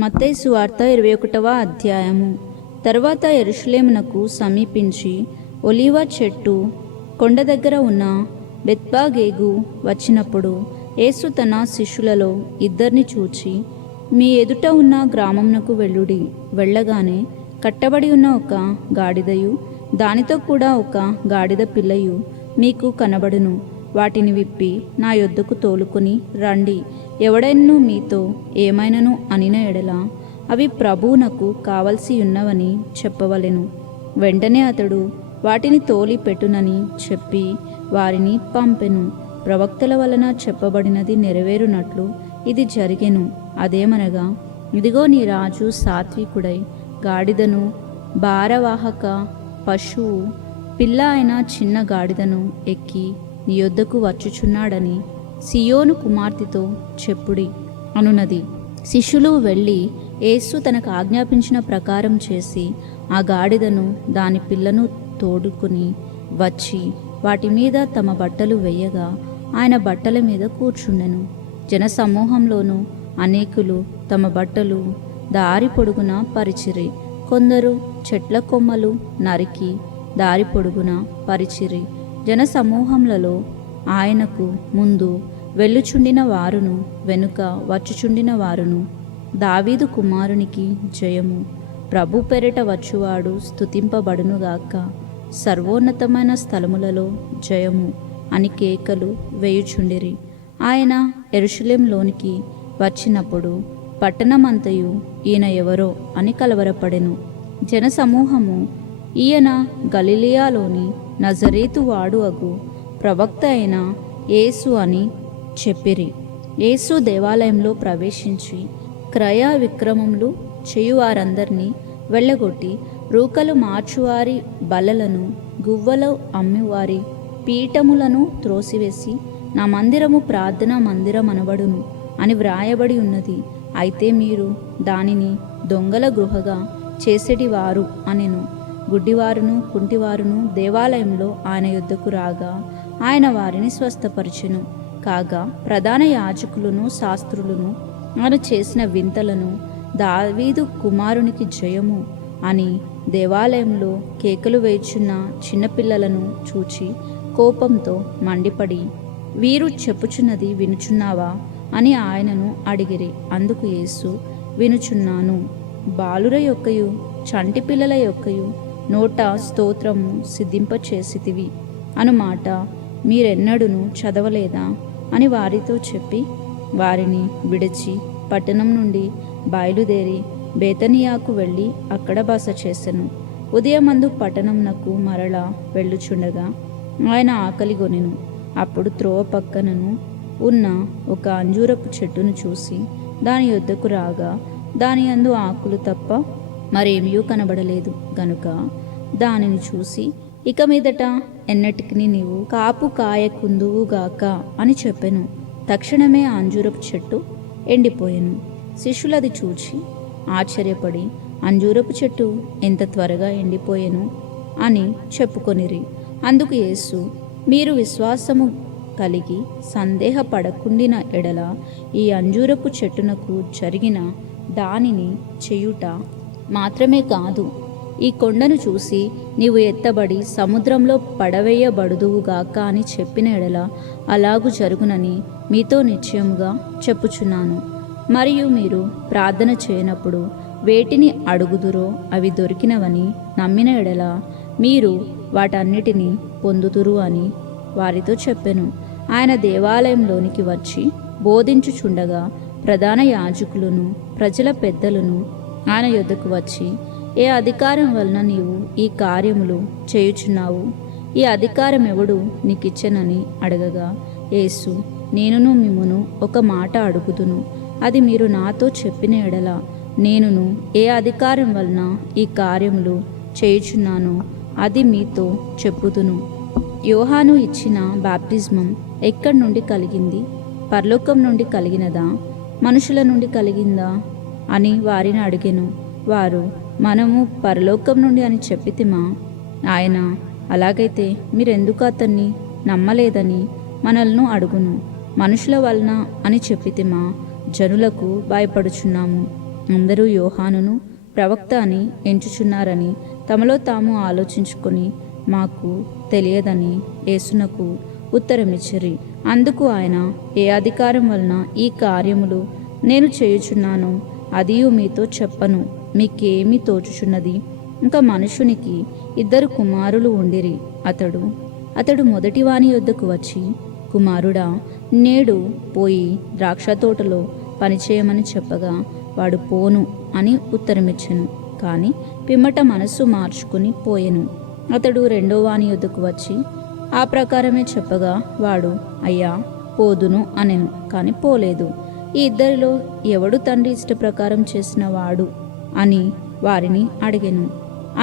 మత్తయి సువార్త 21వ అధ్యాయము. తర్వాత యెరూషలేమునకు సమీపించి ఒలీవ చెట్టు కొండ దగ్గర ఉన్న బెత్ఫగేగు వచ్చినప్పుడు యేసు తన శిష్యులలో ఇద్దరిని చూచి, మీ ఎదుట ఉన్న గ్రామమునకు వెళ్ళుడి. వెళ్ళగానే కట్టబడి ఉన్న ఒక గాడిదయు దానితో కూడా ఒక గాడిద పిల్లయు మీకు కనబడును. వాటిని విప్పి నా యొద్దకు తోలుకొని రండి. ఎవడైనను మీతో ఏమైనను అనిన ఎడల అవి ప్రభువునకు కావలసి ఉన్నవని చెప్పవలెను. వెంటనే అతడు వాటిని తోలి పెట్టునని చెప్పి వారిని పంపెను. ప్రవక్తల వలన చెప్పబడినది నెరవేరునట్లు ఇది జరిగెను. అదేమనగా, ఇదిగో నీ రాజు సాత్వికుడై గాడిదను భారవాహక పశువు పిల్ల అయిన చిన్న గాడిదను ఎక్కి నీ యొద్దకు వచ్చుచున్నాడని సియోను కుమార్తెతో చెప్పుడి అనున్నది. శిష్యులు వెళ్ళి యేసు తనకు ఆజ్ఞాపించిన ప్రకారం చేసి ఆ గాడిదను దాని పిల్లను తోడుకుని వచ్చి వాటి మీద తమ బట్టలు వేయగా ఆయన బట్టల మీద కూర్చుండెను. జనసమూహంలోనూ అనేకులు తమ బట్టలు దారి పొడుగున పరిచిరి. కొందరు చెట్ల కొమ్మలు నరికి దారి పొడుగున పరిచిరి. జనసమూహములలో ఆయనకు ముందు వెళ్ళుచుండిన వారును వెనుక వచ్చుచుండిన వారును, దావీదు కుమారునికి జయము, ప్రభు పెరట వచ్చువాడు స్తుతింపబడునుగాక, సర్వోన్నతమైన స్థలములలో జయము అని కేకలు వేయుచుండిరి. ఆయన యెరూషలేములోనికి వచ్చినప్పుడు పట్టణమంతయు ఈయన ఎవరో అని కలవరపడెను. జనసమూహము ఈయన గలిలయలోని నజరేతు వాడు అగు ప్రవక్త అయిన యేసు అని చెప్పిరి. యేసు దేవాలయంలో ప్రవేశించి క్రయ విక్రమములు చేయువారందరినీ వెళ్ళగొట్టి రూకలు మార్చువారి బల్లలను గువ్వలు అమ్మివారి పీఠములను త్రోసివేసి, నా మందిరము ప్రార్థనా మందిరం అనబడును అని వ్రాయబడి ఉన్నది, అయితే మీరు దానిని దొంగల గృహగా చేసేటివారు అనెను. గుడ్డివారును కుంటివారును దేవాలయంలో ఆయన యొద్దకు రాగా ఆయన వారిని స్వస్థపరచెను. కాగా ప్రధాన యాజకులను శాస్త్రులను ఆయన చేసిన వింతలను, దావీదు కుమారునికి జయము అని దేవాలయంలో కేకలు వేయుచున్న చిన్నపిల్లలను చూచి కోపంతో మండిపడి, వీరు చెప్పుచున్నది వినుచున్నావా అని ఆయనను అడిగిరి. అందుకు యేసు, వినుచున్నాను. బాలుర యొక్కయు చంటి పిల్లల యొక్కయు నోట స్తోత్రము సిద్ధింపచేసితివి అనుమాట మీరెన్నడూను చదవలేదా అని వారితో చెప్పి వారిని విడిచి పట్టణం నుండి బయలుదేరి బేతనియాకు వెళ్ళి అక్కడ బస చేసెను. ఉదయమందు పట్టణంనకు మరలా వెళ్ళుచుండగా ఆయన ఆకలిగొనెను. అప్పుడు త్రోవ పక్కనను ఉన్న ఒక అంజూరపు చెట్టును చూసి దాని యొద్దకు రాగా దాని యందు ఆకులు తప్ప మరేమీ కనబడలేదు గనుక దానిని చూసి, ఇక మీదట ఎన్నటికి నీవు కాపు కాయకుందువుగాక అని చెప్పెను. తక్షణమే ఆ అంజూరపు చెట్టు ఎండిపోయెను. శిష్యులది చూచి ఆశ్చర్యపడి, అంజూరపు చెట్టు ఎంత త్వరగా ఎండిపోయెను అని చెప్పుకొనిరి. అందుకు యేసు, మీరు విశ్వాసము కలిగి సందేహపడకుండిన ఎడల ఈ అంజూరపు చెట్టునకు జరిగిన దానిని చేయుట మాత్రమే కాదు, ఈ కొండను చూసి నీవు ఎత్తబడి సముద్రంలో పడవేయబడుదువుగాక అని చెప్పిన ఎడల అలాగు జరుగునని మీతో నిశ్చయముగా చెప్పుచున్నాను. మరియు మీరు ప్రార్థన చేయనప్పుడు వేటిని అడుగుదురో అవి దొరికినవని నమ్మిన ఎడల మీరు వాటన్నిటినీ పొందుదురు అని వారితో చెప్పెను. ఆయన దేవాలయంలోనికి వచ్చి బోధించుచుండగా ప్రధాన యాజకులను ప్రజల పెద్దలను ఆయన యొద్దకు వచ్చి, ఏ అధికారం వలన నీవు ఈ కార్యములు చేయుచున్నావు? ఈ అధికారం ఎవడు నీకిచ్చెనని అడగగా యేసు, నేనును మిమ్మును ఒక మాట అడుగుదును, అది మీరు నాతో చెప్పిన ఎడల నేనును ఏ అధికారం వలన ఈ కార్యములు చేయుచున్నానో అది మీతో చెప్పుదును. యోహాను ఇచ్చిన బాప్తిజమం ఎక్కడి నుండి కలిగింది? పరలోకం నుండి కలిగినదా, మనుషుల నుండి కలిగిందా అని వారిని అడిగెను. వారు, మనము పరలోకం నుండి అని చెప్పితిమా? ఆయన, అలాగైతే మీరెందుకు అతన్ని నమ్మలేదని మనల్ని అడుగును. మనుషుల వలన అని చెప్పితిమా? జనులకు భయపడుచున్నాము. అందరూ యోహానును ప్రవక్త అని ఎంచుచున్నారని తమలో తాము ఆలోచించుకొని మాకు తెలియదని యేసునకు ఉత్తరమిచ్చిరి. అందుకు ఆయన, ఏ అధికారం వలన ఈ కార్యములు నేను చేయుచున్నానో అదియు మీతో చెప్పను. మీకేమి తోచుచున్నది? ఇంకా మనుషునికి 2 కుమారులు ఉండిరి. అతడు మొదటివాని యొద్దకు వచ్చి, కుమారుడా, నేడు పోయి ద్రాక్ష తోటలో పనిచేయమని చెప్పగా వాడు పోను అని ఉత్తరమిచ్చెను. కానీ పిమ్మట మనస్సు మార్చుకుని పోయెను. అతడు రెండో వాని యొద్దకు వచ్చి ఆ ప్రకారమే చెప్పగా వాడు, అయ్యా, పోదును అనెను. కానీ పోలేదు. ఈ ఇద్దరిలో ఎవడు తండ్రి ఇష్ట ప్రకారం చేసిన వాడు అని వారిని అడిగెను.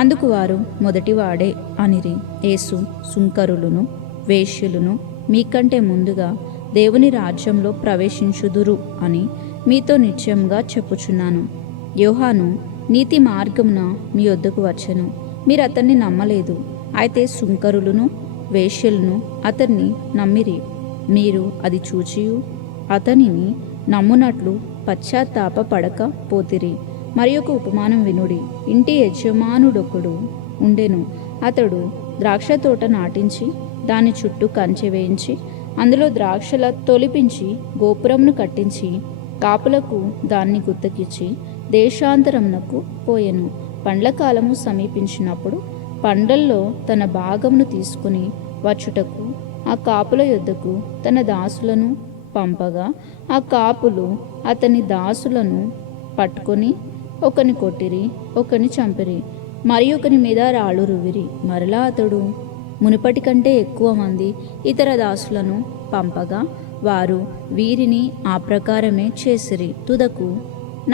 అందుకు వారు, మొదటివాడే అనిరి. యేసు, సుంకరులను వేశ్యలను మీకంటే ముందుగా దేవుని రాజ్యంలో ప్రవేశించుదురు అని మీతో నిశ్చయంగా చెప్పుచున్నాను. యోహాను నీతి మార్గమున మీ వద్దకు వచ్చెను, మీరు అతన్ని నమ్మలేదు. అయితే సుంకరులను వేశ్యలను అతన్ని నమ్మిరి. మీరు అది చూచియు అతనిని నమ్మునట్లు పశ్చాత్తాప పడక పోతిరి. మరి ఒక ఉపమానం వినుడి. ఇంటి యజమానుడొకడు ఉండెను. అతడు ద్రాక్ష తోట నాటించి దాని చుట్టూ కంచె వేయించి అందులో ద్రాక్షల తొలిపించి గోపురమును కట్టించి కాపులకు దాన్ని గుత్తకిచ్చి దేశాంతరమునకు పోయెను. పండ్ల కాలము సమీపించినప్పుడు పండ్లల్లో తన భాగమును తీసుకుని వచ్చుటకు ఆ కాపుల యొద్దకు తన దాసులను పంపగా ఆ కాపులు అతని దాసులను పట్టుకొని ఒకని కొట్టిరి, ఒకని చంపిరి, మరి ఒకని మీద రాళ్ళు రువిరి. మరలా అతడు మునుపటి కంటే ఎక్కువ మంది ఇతర దాసులను పంపగా వారు వీరిని ఆ ప్రకారమే చేసిరి. తుదకు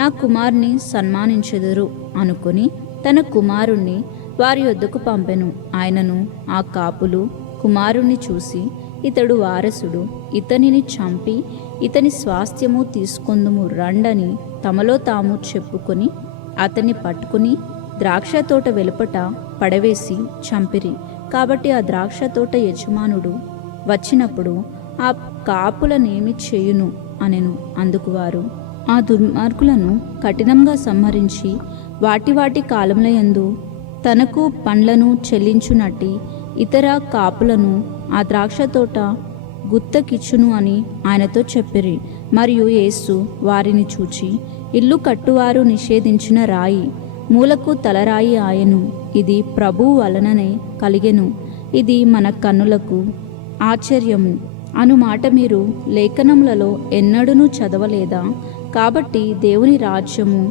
నా కుమారుని సన్మానించెదరు అనుకుని తన కుమారుణ్ణి వారి యొద్దకు పంపెను. ఆయనను ఆ కాపులు కుమారుణ్ణి చూసి, ఇతడు వారసుడు, ఇతనిని చంపి ఇతని స్వాస్థ్యము తీసుకొందుము రండని తమలో తాము చెప్పుకొని అతన్ని పట్టుకుని ద్రాక్ష తోట వెలుపట పడవేసి చంపిరి. కాబట్టి ఆ ద్రాక్ష తోట యజమానుడు వచ్చినప్పుడు ఆ కాపులనేమి చేయును అనెను. అందుకు వారు, ఆ దుర్మార్గులను కఠినంగా సంహరించి వాటి వాటి కాలములయందు తనకు పండ్లను చెల్లించునట్టి ఇతర కాపులను ఆ ద్రాక్ష తోట గుత్తకిచ్చును అని ఆయనతో చెప్పిరి. మరియు యేసు వారిని చూచి, ఇల్లు కట్టువారు నిషేధించిన రాయి మూలకు తలరాయి ఆయను. ఇది ప్రభువు వలననే కలిగెను. ఇది మన కన్నులకు ఆశ్చర్యము అను మాట మీరు లేఖనములలో ఎన్నడూనూ చదవలేదా? కాబట్టి దేవుని రాజ్యము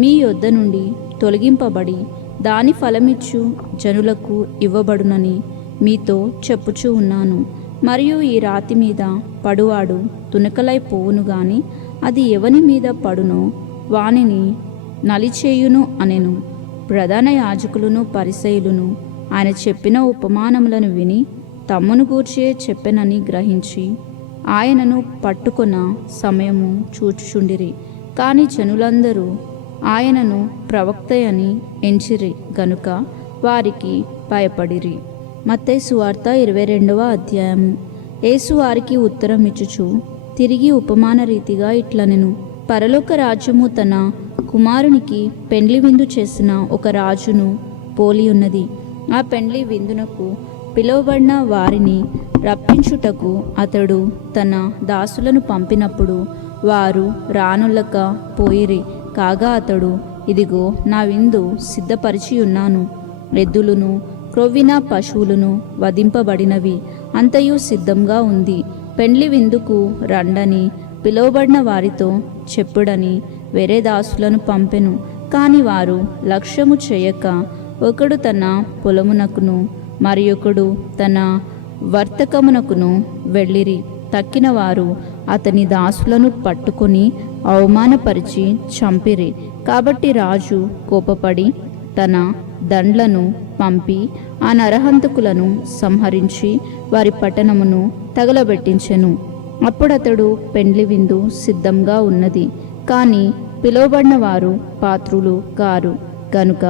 మీ యొద్ద నుండి తొలగింపబడి దాని ఫలమిచ్చు జనులకు ఇవ్వబడునని మీతో చెప్పుచూ ఉన్నాను. మరియు ఈ రాతి మీద పడువాడు తునకలై పోవును గాని అది ఎవని మీద పడునో వానిని నలిచేయును అనెను. ప్రధాన యాజకులను పరిసయ్యులను ఆయన చెప్పిన ఉపమానములను విని తమ్మును గూర్చే చెప్పెనని గ్రహించి ఆయనను పట్టుకొన సమయము చూచుచుండిరి. కాని జనులందరూ ఆయనను ప్రవక్తయని ఎంచిరి గనుక వారికి భయపడిరి. మత్తయి సువార్త 22వ అధ్యాయము. యేసు వారికి ఉత్తరం ఇచ్చుచు తిరిగి ఉపమాన రీతిగా ఇట్లనెను. పరలోక రాజ్యము తన కుమారునికి పెండ్లి విందు చేసిన ఒక రాజును పోలి ఉన్నది. ఆ పెండ్లి విందునకు పిలువబడిన వారిని రప్పించుటకు అతడు తన దాసులను పంపినప్పుడు వారు రానులక పోయిరి. కాగా అతడు, ఇదిగో నా విందు సిద్ధపరిచి ఉన్నాను, ఎద్దులను క్రొవ్విన పశువులను వధింపబడినవి అంతయు సిద్ధంగా ఉంది, పెండ్లి విందుకు రండని పిలువబడిన వారితో చెప్పుడని వేరే దాసులను పంపెను. కాని వారు లక్ష్యము చేయక ఒకడు తన పొలమునకును మరి ఒకడు తన వర్తకమునకును వెళ్ళిరి. తక్కిన వారు అతని దాసులను పట్టుకొని అవమానపరిచి చంపిరి. కాబట్టి రాజు కోపపడి తన దండ్లను పంపి ఆ నరహంతకులను సంహరించి వారి పట్టణమును తగలబెట్టించెను. అప్పుడతడు పెండ్లి విందు సిద్ధంగా ఉన్నది, కానీ పిలువబడిన వారు పాత్రులు కారు గనుక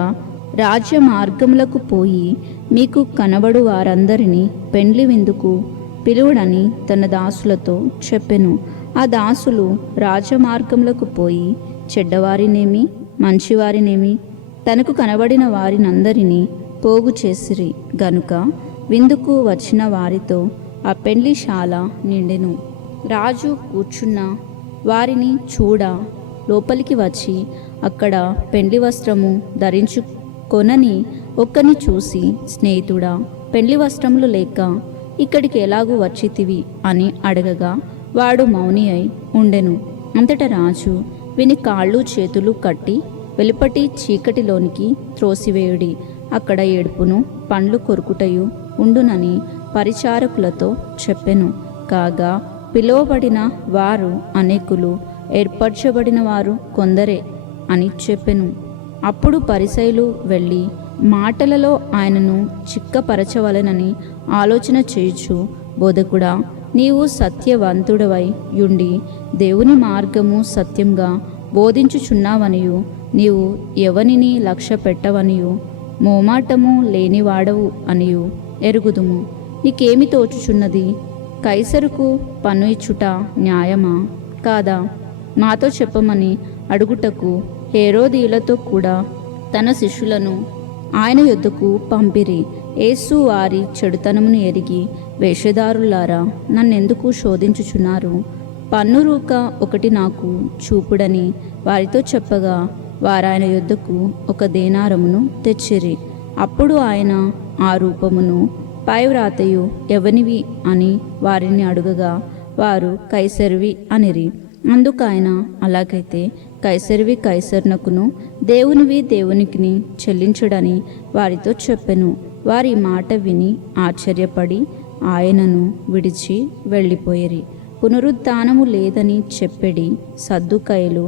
రాజ్య మార్గములకు పోయి మీకు కనబడు వారందరినీ పెండ్లి విందుకు పిలువడని తన దాసులతో చెప్పెను. ఆ దాసులు రాజమార్గములకు పోయి చెడ్డవారినేమి మంచివారినేమి తనకు కనబడిన వారినందరినీ పోగు చేసిరి గనుక విందుకు వచ్చిన వారితో ఆ పెండ్లిశాల నిండెను. రాజు కూర్చున్న వారిని చూడ లోపలికి వచ్చి అక్కడ పెండ్లి వస్త్రము ధరించుకొనని ఒక్కని చూసి, స్నేహితుడా, పెండ్లి వస్త్రములు లేక ఇక్కడికి ఎలాగూ వచ్చితివి అని అడగగా వాడు మౌని అయి ఉండెను. అంతటా రాజు, విని కాళ్ళు చేతులు కట్టి వెలుపటి చీకటిలోనికి త్రోసివేయుడి, అక్కడ ఏడుపును పండ్లు కొరుకుటయు ఉండునని పరిచారకులతో చెప్పెను. కాగా పిలువబడిన వారు అనేకులు, ఏర్పరచబడిన వారు కొందరే అని చెప్పెను. అప్పుడు పరిసయ్యులు వెళ్ళి మాటలలో ఆయనను చిక్కపరచవలెనని ఆలోచన చేయుచు, బోధకుడా, నీవు సత్యవంతుడవై యుండి దేవుని మార్గము సత్యంగా బోధించుచున్నావనియు, నీవు ఎవనిని లక్ష్య పెట్టవనియు, మోమాటము లేనివాడవు అనియు ఎరుగుదుము. నీకేమి తోచుచున్నది? కైసరుకు పన్ను ఇచ్చుట న్యాయమా కాదా? మాతో చెప్పమని అడుగుటకు హేరోదీయులతో కూడా తన శిష్యులను ఆయన యొద్దకు పంపిరి. యేసు వారి చెడుతనమును ఎరిగి, వేషధారులారా, నన్నెందుకు శోధించుచున్నారు? పన్ను రూక ఒకటి నాకు చూపుడని వారితో చెప్పగా వారాయన యొద్దకు ఒక దేనారమును తెచ్చిరి. అప్పుడు ఆయన ఆ రూపమును పై వ్రాతయు ఎవనివి అని వారిని అడుగగా వారు కైసరివి అనిరి. అందుకు ఆయన, అలాగైతే కైసరివి కైసరునకును, దేవునివి దేవునికిని చెల్లించుడని వారితో చెప్పెను. వారి మాట విని ఆశ్చర్యపడి ఆయనను విడిచి వెళ్ళిపోయిరి. పునరుద్ధానము లేదని చెప్పెడి సద్దుకయ్యులు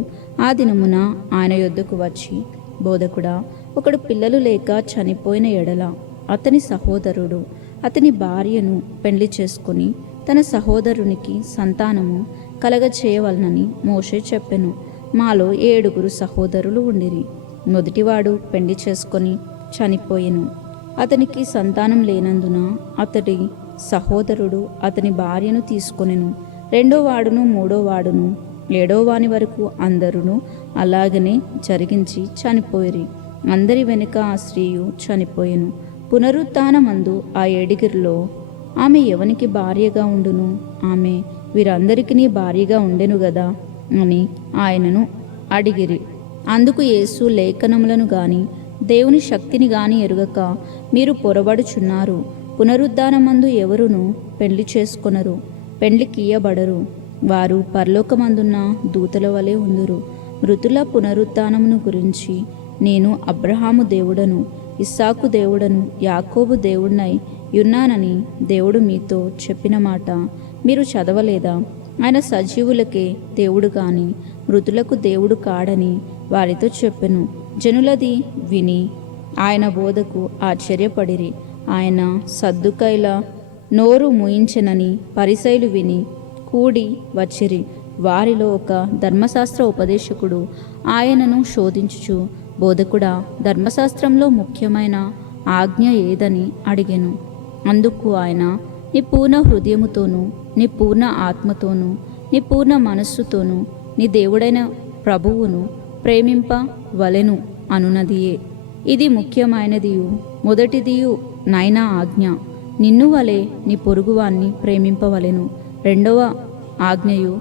ఆ దినమున ఆయన యొద్దకు వచ్చి, బోధకుడా, ఒకడు పిల్లలు లేక చనిపోయిన ఎడల అతని సహోదరుడు అతని భార్యను పెండ్లి చేసుకుని తన సహోదరునికి సంతానము కలగచేయవలనని మోషే చెప్పెను. మాలో 7 సహోదరులు ఉండిరి. మొదటివాడు పెండ్లి చేసుకొని చనిపోయెను. అతనికి సంతానం లేనందున అతడి సహోదరుడు అతని భార్యను తీసుకొనెను. 2వ వాడును 3వ వాడును 7వ వాని వరకు అందరూ అలాగనే జరిగించి చనిపోయిరి. అందరి వెనుక ఆ స్త్రీయు చనిపోయెను. పునరుత్థానమందు ఆ 7 ఆమె ఎవనికి భార్యగా ఉండును? ఆమె వీరందరికీ భార్యగా ఉండెను గదా అని ఆయనను అడిగిరి. అందుకు యేసు, లేఖనములను గాని దేవుని శక్తిని గాని ఎరుగక మీరు పొరబడుచున్నారు. పునరుద్ధానమందు ఎవరును పెండ్లి చేసుకొనరు, పెండ్లికియ్యబడరు. వారు పరలోకమందున్న దూతల వలె ఉందురు. మృతుల పునరుద్ధానమును గురించి నేను అబ్రహాము దేవుడను, ఇస్సాకు దేవుడను, యాకోబు దేవుడినై యున్నానని దేవుడు మీతో చెప్పిన మాట మీరు చదవలేదా? ఆయన సజీవులకే దేవుడు కాని మృతులకు దేవుడు కాడని వారితో చెప్పెను. జనులది విని ఆయన బోధకు ఆశ్చర్యపడిరి. ఆయన సద్దుకైల నోరు మూయించెనని పరిసయ్యులు విని కూడి వచ్చిరి. వారిలో ఒక ధర్మశాస్త్ర ఉపదేశకుడు ఆయనను శోధించుచు, బోధకుడా, ధర్మశాస్త్రంలో ముఖ్యమైన ఆజ్ఞ ఏదని అడిగెను. అందుకు ఆయన, నీ పూర్ణ హృదయముతోనూ, నీ పూర్ణ ఆత్మతోనూ, నీ పూర్ణ మనస్సుతోనూ నీ దేవుడైన ప్రభువును ప్రేమింపవలెను అనునదియే. ఇది ముఖ్యమైనదియు మొదటిదియు నైనా ఆజ్ఞ. నిన్ను వలె నీ పొరుగువాన్ని ప్రేమింపవలెను. 2వ ఆజ్ఞయు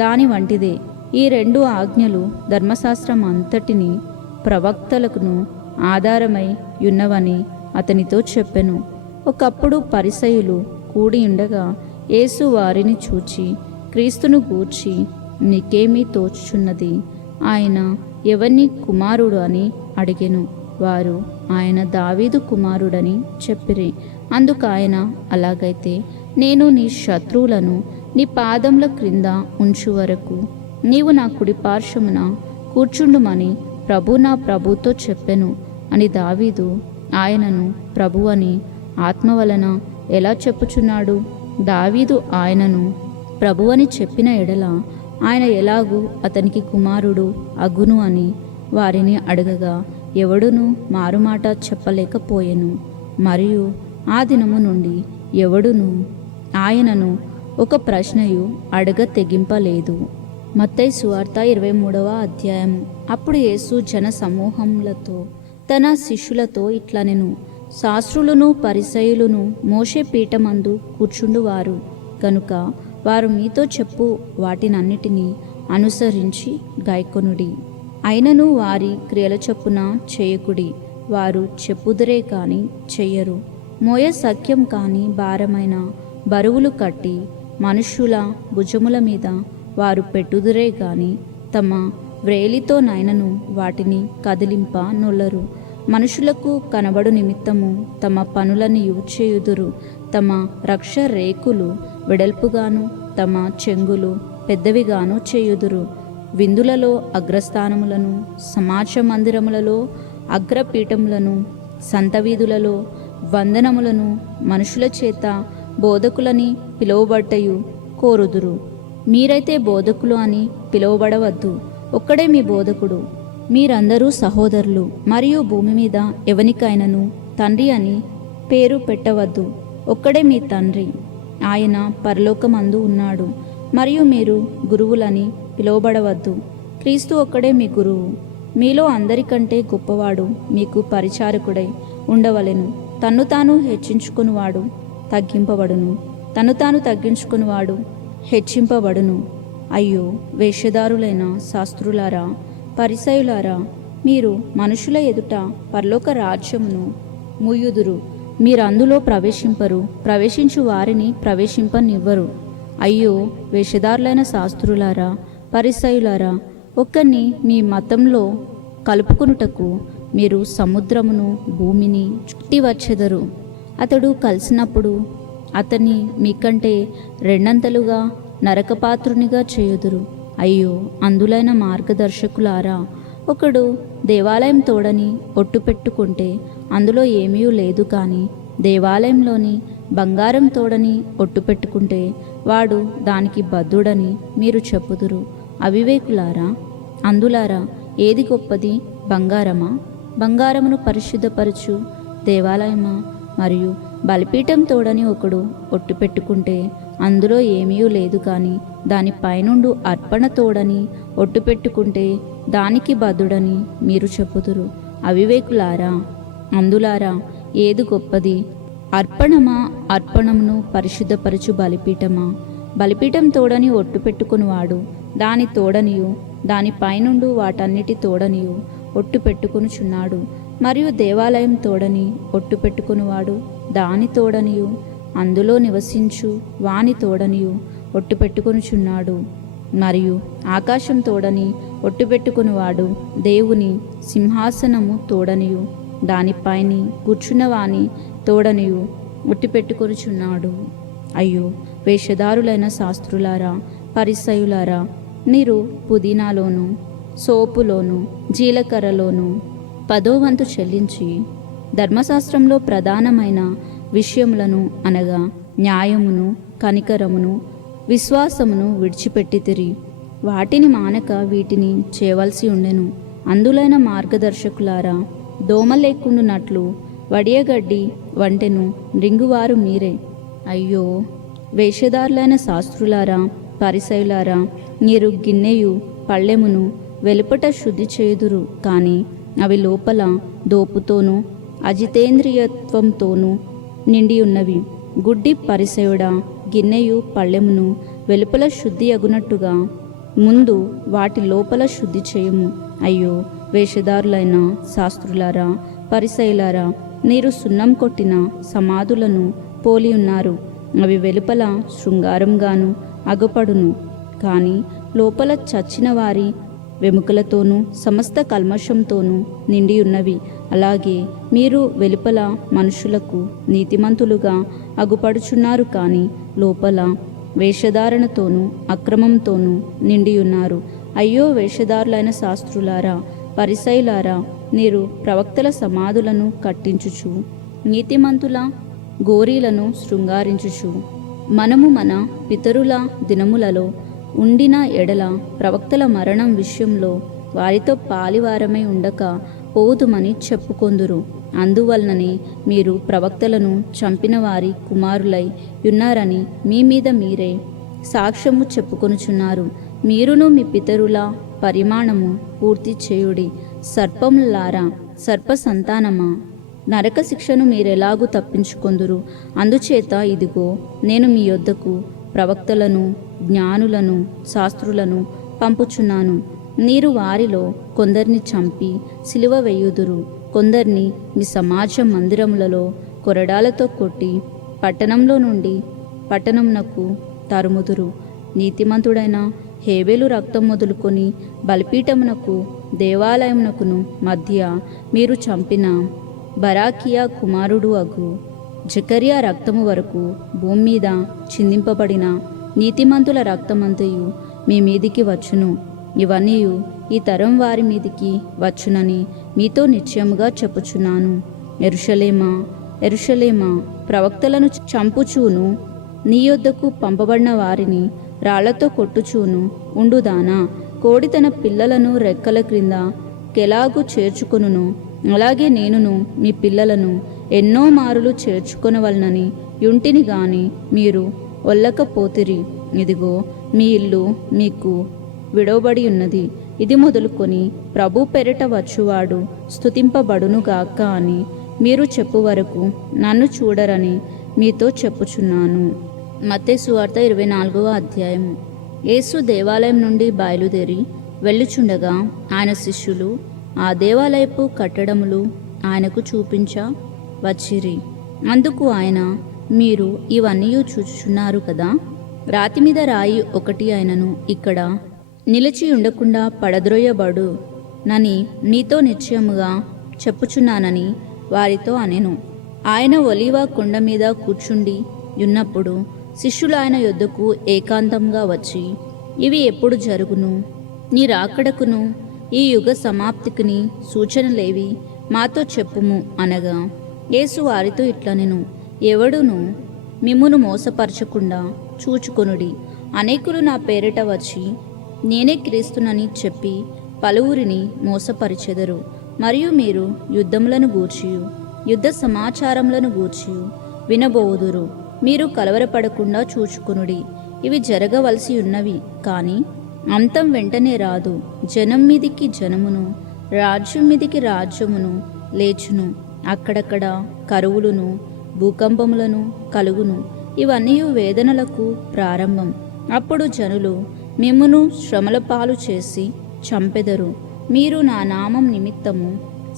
దాని వంటిదే. ఈ 2 ఆజ్ఞలు ధర్మశాస్త్రం అంతటిని ప్రవక్తలకును ఆధారమై యున్నవని అతనితో చెప్పెను. ఒకప్పుడు పరిసయ్యులు కూడి ఉండగా యేసు వారిని చూచి, క్రీస్తును గూర్చి నీకేమీ తోచుచున్నది? ఆయన ఎవని కుమారుడు అని అడిగెను. వారు, ఆయన దావీదు కుమారుడని చెప్పిరి. అందుకు ఆయన, అలాగైతే నేను నీ శత్రువులను నీ పాదముల క్రింద ఉంచు వరకు నీవు నా కుడి పార్శ్వమున కూర్చుండుమని ప్రభు నా ప్రభుతో చెప్పెను అని దావీదు ఆయనను ప్రభు అని ఆత్మ వలన ఎలా చెప్పుచున్నాడు? దావీదు ఆయనను ప్రభు అని చెప్పిన ఎడల ఆయన ఎలాగూ అతనికి కుమారుడు అగును అని వారిని అడగగా ఎవడును మారుమాట చెప్పలేకపోయెను. మరియు ఆ దినము నుండి ఎవడును ఆయనను ఒక ప్రశ్నయు అడగ తెగింపలేదు. మత్తయి సువార్త 23వ అధ్యాయము. అప్పుడు యేసు జన సమూహములతో తన శిష్యులతో ఇట్లనెను, శాస్త్రులను పరిసయ్యులను మోషే పీఠమందు కూర్చుండువారు గనుక వారు మీతో చెప్పు వాటినన్నిటినీ అనుసరించి గైకొనుడి. అయినను వారి క్రియల చొప్పున చేయకుడి. వారు చెప్పుదురే కాని చెయ్యరు. మోయ సఖ్యం కాని భారమైన బరువులు కట్టి మనుష్యుల భుజముల మీద వారు పెట్టుదురే గాని తమ వ్రేలితోనైనను వాటిని కదిలింప నొల్లరు. మనుషులకు కనబడు నిమిత్తము తమ పనులనియు చేయుదురు. తమ రక్ష రేకులు వెడల్పుగాను తమ చెంగులు పెద్దవిగాను చేయుదురు. విందులలో అగ్రస్థానములను, సమాజ మందిరములలో అగ్రపీఠములను, సంతవీధులలో వందనములను మనుషుల చేత బోధకులని పిలువబట్టయు కోరుదురు. మీరైతే బోధకులు అని పిలువబడవద్దు, ఒక్కడే మీ బోధకుడు. మీరందరూ సహోదరులు. మరియు భూమి మీద ఎవనికైనను తండ్రి అని పేరు పెట్టవద్దు, ఒక్కడే మీ తండ్రి, ఆయన పరలోకమందు ఉన్నాడు. మరియు మీరు గురువులని పిలువబడవద్దు, క్రీస్తు ఒక్కడే మీ గురువు. మీలో అందరికంటే గొప్పవాడు మీకు పరిచారకుడై ఉండవలెను. తన్ను తాను హెచ్చించుకునివాడు తగ్గింపబడును, తన్ను తాను తగ్గించుకునివాడు హెచ్చింపబడును. అయ్యో వేషధారులైన శాస్త్రులారా, పరిసయ్యులారా, మీరు మనుషుల ఎదుట పరలోక రాజ్యమును ముయ్యుదురు. మీరందులో ప్రవేశింపరు, ప్రవేశించు వారిని ప్రవేశింపనివ్వరు. అయ్యో వేషధారులైన శాస్త్రులారా, పరిసయ్యులారా, ఒక్కరిని మీ మతంలో కలుపుకొనుటకు మీరు సముద్రమును భూమిని చుట్టి వచ్చెదరు. అతడు కలిసినప్పుడు అతన్ని మీకంటే రెండంతలుగా నరకపాత్రునిగా చేయుదురు. అయ్యో అందులైన మార్గదర్శకులారా, ఒకడు దేవాలయం తోడని ఒట్టు పెట్టుకుంటే అందులో ఏమీ లేదు, కానీ దేవాలయంలోని బంగారం తోడని ఒట్టు పెట్టుకుంటే వాడు దానికి బద్ధుడని మీరు చెప్పుదురు. అవివేకులారా, అందులారా, ఏది గొప్పది? బంగారమా? బంగారమును పరిశుద్ధపరచు దేవాలయమా? మరియు బలిపీఠం తోడని ఒకడు ఒట్టు పెట్టుకుంటే అందులో ఏమీ లేదు, కానీ దాని పైనుండు అర్పణ తోడని ఒట్టు పెట్టుకుంటే దానికి బద్ధుడని మీరు చెప్పుదురు. అవివేకులారా, అందులారా, ఏది గొప్పది? అర్పణమా? అర్పణమును పరిశుద్ధపరచు బలిపీఠమా? బలిపీఠం తోడని ఒట్టు పెట్టుకునివాడు దాని తోడనియు దాని పైనుండు వాటన్నిటి తోడనియు ఒట్టు పెట్టుకొనుచున్నాడు. మరియు దేవాలయం తోడని ఒట్టు పెట్టుకునివాడు దాని తోడనియు అందులో నివసించు వాని తోడనియు ఒట్టు పెట్టుకొనుచున్నాడు. మరియు ఆకాశం తోడని ఒట్టు పెట్టుకునివాడు దేవుని సింహాసనము తోడనియు దానిపైని కూర్చున్నవాని తోడనియు ఒట్టు పెట్టుకొనుచున్నాడు. అయ్యో వేషధారులైన శాస్త్రులారా, పరిసయ్యులారా, మీరు పుదీనాలోను సోపులోను జీలకర్రలోను 10వ వంతు చెల్లించి ధర్మశాస్త్రంలో ప్రధానమైన విషయములను అనగా న్యాయమును, కనికరమును, విశ్వాసమును విడిచిపెట్టితిరి. వాటిని మానక వీటిని చేయవలసి ఉండెను. అందులైన మార్గదర్శకులారా, దోమ లేకుండునట్లు వడియగడ్డి వంటెను రింగువారు మీరే. అయ్యో వేషధారులైన శాస్త్రులారా, పరిసయ్యులారా, మీరు గిన్నెయు పళ్ళెమును వెలుపట శుద్ధి చేయుదురు, కానీ అవి లోపల దోపుతోనూ అజితేంద్రియత్వంతోనూ నిండి ఉన్నవి. గుడ్డి పరిసయుడా, గిన్నెయు పళ్ళెమును వెలుపల శుద్ధి అగునట్టుగా ముందు వాటి లోపల శుద్ధి చేయుము. అయ్యో వేషధారులైన శాస్త్రులారా, పరిసయ్యులారా, మీరు సున్నం కొట్టిన సమాధులను పోలి ఉన్నారు. అవి వెలుపల శృంగారంగాను అగుపడును, కానీ లోపల చచ్చిన వారి వెముకలతోనూ సమస్త కల్మషంతోనూ నిండి ఉన్నవి. అలాగే మీరు వెలుపల మనుషులకు నీతిమంతులుగా అగుపడుచున్నారు, కానీ లోపల వేషధారణతోనూ అక్రమంతోనూ నిండి ఉన్నారు. అయ్యో వేషధారులైన శాస్త్రులారా, పరిసయ్యులారా, మీరు ప్రవక్తల సమాధులను కట్టించుచు నీతిమంతుల గోరీలను శృంగారించుచు మనము మన పితరుల దినములలో ఉండిన ఎడల ప్రవక్తల మరణం విషయంలో వారితో పాలివారమై ఉండక పోదుమని చెప్పుకొందురు. అందువలననే మీరు ప్రవక్తలను చంపిన వారి కుమారులై ఉన్నారని మీ మీద మీరే సాక్ష్యము చెప్పుకొనుచున్నారు. మీరును మీ పితరుల పరిమాణము పూర్తి చేయుడి. సర్పములారా, సర్ప సంతానమా, నరక శిక్షను మీరెలాగూ తప్పించుకొందురు. అందుచేత ఇదిగో, నేను మీ యొద్దకు ప్రవక్తలను, జ్ఞానులను, శాస్త్రులను పంపుచున్నాను. మీరు వారిలో కొందరిని చంపి సిలువ వేయుదురు, కొందరిని మీ సమాజ మందిరములలో కొరడాలతో కొట్టి పట్టణంలో నుండి పట్టణంనకు తరుముదురు. నీతిమంతుడైన హేబేలు రక్తం మొదలుకొని బలిపీఠమునకు దేవాలయమునకును మధ్య మీరు చంపిన బరాకియా కుమారుడు అగు జకర్యా రక్తము వరకు భూమి మీద చిందింపబడిన నీతిమంతుల రక్తమంతయు మీ మీదికి వచ్చును. ఇవన్నీ ఈ తరం వారి మీదికి వచ్చునని మీతో నిశ్చయముగా చెప్పుచున్నాను. యెరూషలేమా, యెరూషలేమా, ప్రవక్తలను చంపుచూను నీ యొద్దకు పంపబడిన వారిని రాళ్లతో కొట్టుచూను ఉండుదానా. కోడి తన పిల్లలను రెక్కల క్రింద కెలాగు చేర్చుకొనును, అలాగే నేనును మీ పిల్లలను ఎన్నో మారులు చేర్చుకొనవలనని యుంటిని గాని మీరు ఒల్లకపోతిరి. ఇదిగో, మీ ఇల్లు మీకు విడవబడి ఉన్నది. ఇది మొదలుకొని ప్రభు పెరట వచ్చువాడు స్తుతింపబడునుగాక అని మీరు చెప్పు వరకు నన్ను చూడరని మీతో చెప్పుచున్నాను. మత్తయి సువార్త 24వ అధ్యాయము. యేసు దేవాలయం నుండి బయలుదేరి వెళ్ళుచుండగా ఆయన శిష్యులు ఆ దేవాలయపు కట్టడములు ఆయనకు చూపించ వచ్చిరి. అందుకు ఆయన, మీరు ఇవన్నీ చూచుచున్నారు కదా, రాతి మీద రాయి ఒకటి ఆయనను ఇక్కడ నిలిచి ఉండకుండా పడద్రోయబడు నని నీతో నిశ్చయముగా చెప్పుచున్నానని వారితో అనెను. ఆయన ఒలీవ కొండ మీద కూర్చుండి ఉన్నప్పుడు శిష్యులు ఆయన యొద్దకు ఏకాంతంగా వచ్చి, ఇవి ఎప్పుడు జరుగును? నీ రాకడకును ఈ యుగ సమాప్తికిని సూచనలేవి మాతో చెప్పుము అనగా, యేసు వారితో ఇట్లనెను, ఎవడును మిమ్మును మోసపరచకుండా చూచుకొనుడి. అనేకులు నా పేరిట వచ్చి నేనే క్రీస్తునని చెప్పి పలువురిని మోసపరిచెదరు. మరియు మీరు యుద్ధములను గూర్చియు యుద్ధ సమాచారములను గూర్చియు వినబోదురు. మీరు కలవరపడకుండా చూచుకొనుడి. ఇవి జరగవలసి ఉన్నవి, కానీ అంతం వెంటనే రాదు. జనం మీదికి జనమును, రాజ్యం మీదికి రాజ్యమును లేచును. అక్కడక్కడ కరువులను, భూకంపములను కలుగును. ఇవన్నీ వేదనలకు ప్రారంభం. అప్పుడు జనులు మిమ్మును శ్రమల పాలు చేసి చంపెదరు. మీరు నా నామం నిమిత్తము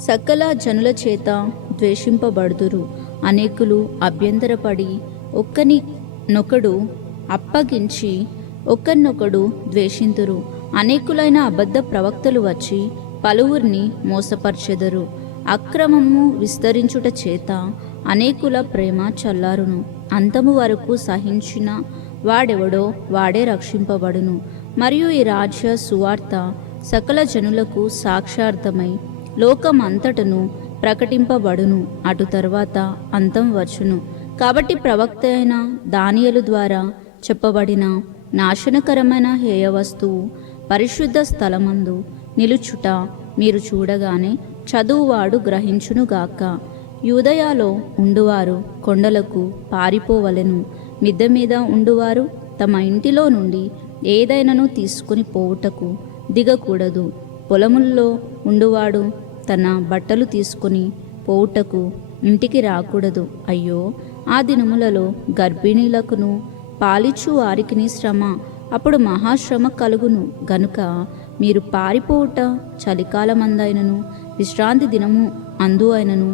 సకల జనుల చేత ద్వేషింపబడుదురు. అనేకులు అభ్యంతరపడి ఒక్కనినొకడు అప్పగించి ఒకరినొకడు ద్వేషింతురు. అనేకులైన అబద్ధ ప్రవక్తలు వచ్చి పలువురిని మోసపరచెదరు. అక్రమము విస్తరించుట చేత అనేకుల ప్రేమ చల్లారును. అంతము వరకు సహించిన వాడెవడో వాడే రక్షింపబడును. మరియు ఈ రాజ్య సువార్త సకల జనులకు సాక్షార్థమై లోకమంతటను ప్రకటింపబడును. అటు తర్వాత అంతం వచ్చును. కాబట్టి ప్రవక్త అయిన దానియేలు ద్వారా చెప్పబడిన నాశనకరమైన హేయ వస్తువు పరిశుద్ధ స్థలమందు నిలుచుట మీరు చూడగానే చదువువాడు గ్రహించునుగాక. యూదయాలో ఉండువారు కొండలకు పారిపోవలెను. మిద్దె మీద ఉండువారు తమ ఇంటిలో నుండి ఏదైనాను తీసుకుని పోవుటకు దిగకూడదు. పొలముల్లో ఉండువాడు తన బట్టలు తీసుకుని పోవుటకు ఇంటికి రాకూడదు. అయ్యో, ఆ దినములలో గర్భిణీలకును పాలిచ్చు వారికిని శ్రమ. అప్పుడు మహాశ్రమ కలుగును. గనుక మీరు పారిపోవుట చలికాలమందైనను విశ్రాంతి దినము అందు అయినను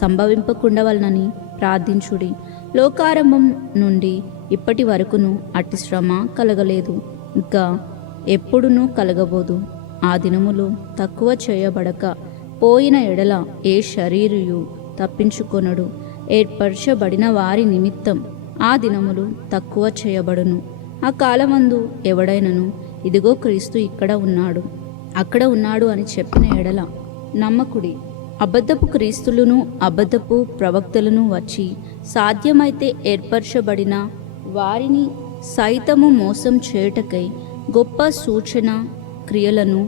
సంభవింపకుండవలనని ప్రార్థించుడి. లోకారంభం నుండి ఇప్పటి వరకును అట్టి శ్రమ కలగలేదు, ఇంకా ఎప్పుడునూ కలగబోదు. ఆ దినములు తక్కువ చేయబడక పోయిన ఎడల ఏ శరీరియు తప్పించుకొనడు. ఏర్పరచబడిన వారి నిమిత్తం ఆ దినములు తక్కువ చేయబడును. ఆ కాలమందు ఎవడైనను ఇదిగో క్రీస్తు ఇక్కడ ఉన్నాడు, అక్కడ ఉన్నాడు అని చెప్పిన ఎడల నమ్మకుడి. అబద్ధపు క్రీస్తులను అబద్ధపు ప్రవక్తలను వచ్చి సాధ్యమైతే ఏర్పరచబడిన వారిని సైతము మోసం చేయుటకై గొప్ప సూచన క్రియలను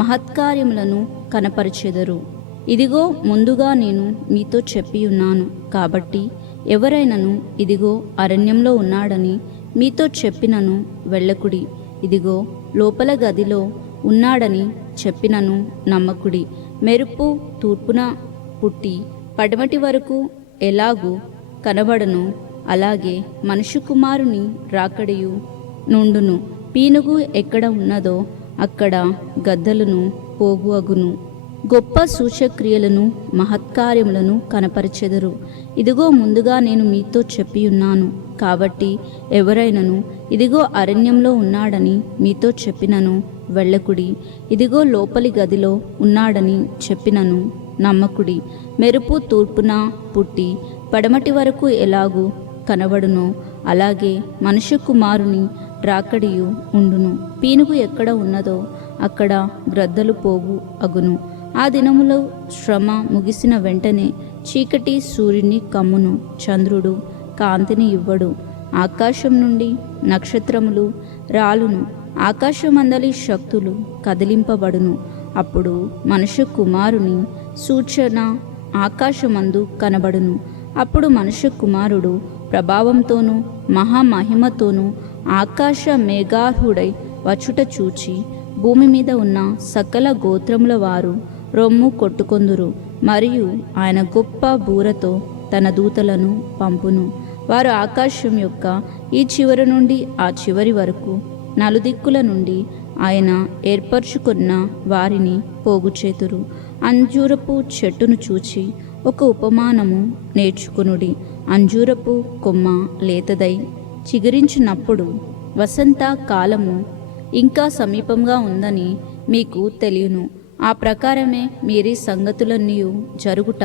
మహత్కార్యములను కనపరిచెదరు. ఇదిగో ముందుగా నేను మీతో చెప్పియున్నాను. కాబట్టి ఎవరైనను ఇదిగో అరణ్యంలో ఉన్నాడని మీతో చెప్పినను వెళ్ళకుడి. ఇదిగో లోపల గదిలో ఉన్నాడని చెప్పినను నమ్మకుడి. మెరుపు తూర్పున పుట్టి పడమటి వరకు ఎలాగూ కనబడను, అలాగే మనుష్య కుమారుని రాకడియు నుండును. పీనుగు ఎక్కడ ఉన్నదో అక్కడ గద్దలను పోగు అగును. గొప్ప సూచక్రియలను మహత్కార్యములను కనపరచెదరు. ఇదిగో ముందుగా నేను మీతో చెప్పియున్నాను. కాబట్టి ఎవరైనను ఇదిగో అరణ్యంలో ఉన్నాడని మీతో చెప్పినను వెళ్ళకుడి. ఇదిగో లోపలి గదిలో ఉన్నాడని చెప్పినను నమ్మకుడి. మెరుపు తూర్పున పుట్టి పడమటి వరకు ఎలాగూ కనబడునో అలాగే మనుష్య కుమారుని రాకడియు ఉండును. పీనుగు ఎక్కడ ఉన్నదో అక్కడ గ్రద్దలు పోగు అగును. ఆ దినములో శ్రమ ముగిసిన వెంటనే చీకటి సూర్యుని కమ్మును, చంద్రుడు కాంతిని ఇవ్వడు. ఆకాశం నుండి నక్షత్రములు రాలును, ఆకాశమందలి శక్తులు కదిలింపబడును. అప్పుడు మనుష్య కుమారుని సూచన ఆకాశమందు కనబడును. అప్పుడు మనుష్య కుమారుడు ప్రభావంతోనూ మహామహిమతోనూ ఆకాశ మేఘారూఢై వచ్చుట చూచి భూమి మీద ఉన్న సకల గోత్రముల వారు రొమ్ము కొట్టుకొందురు. మరియు ఆయన గొప్ప బూరతో తన దూతలను పంపును. వారు ఆకాశం యొక్క ఈ చివరి నుండి ఆ చివరి వరకు నలుదిక్కుల నుండి ఆయన ఏర్పరచుకున్న వారిని పోగుచేతురు. అంజూరపు చెట్టును చూచి ఒక ఉపమానము నేర్చుకునుడి. అంజూరపు కొమ్మ లేతదై చిగురించినప్పుడు వసంత కాలము ఇంకా సమీపంగా ఉందని మీకు తెలియను. ఆ ప్రకారమే మీరీ సంగతులన్నీ జరుగుట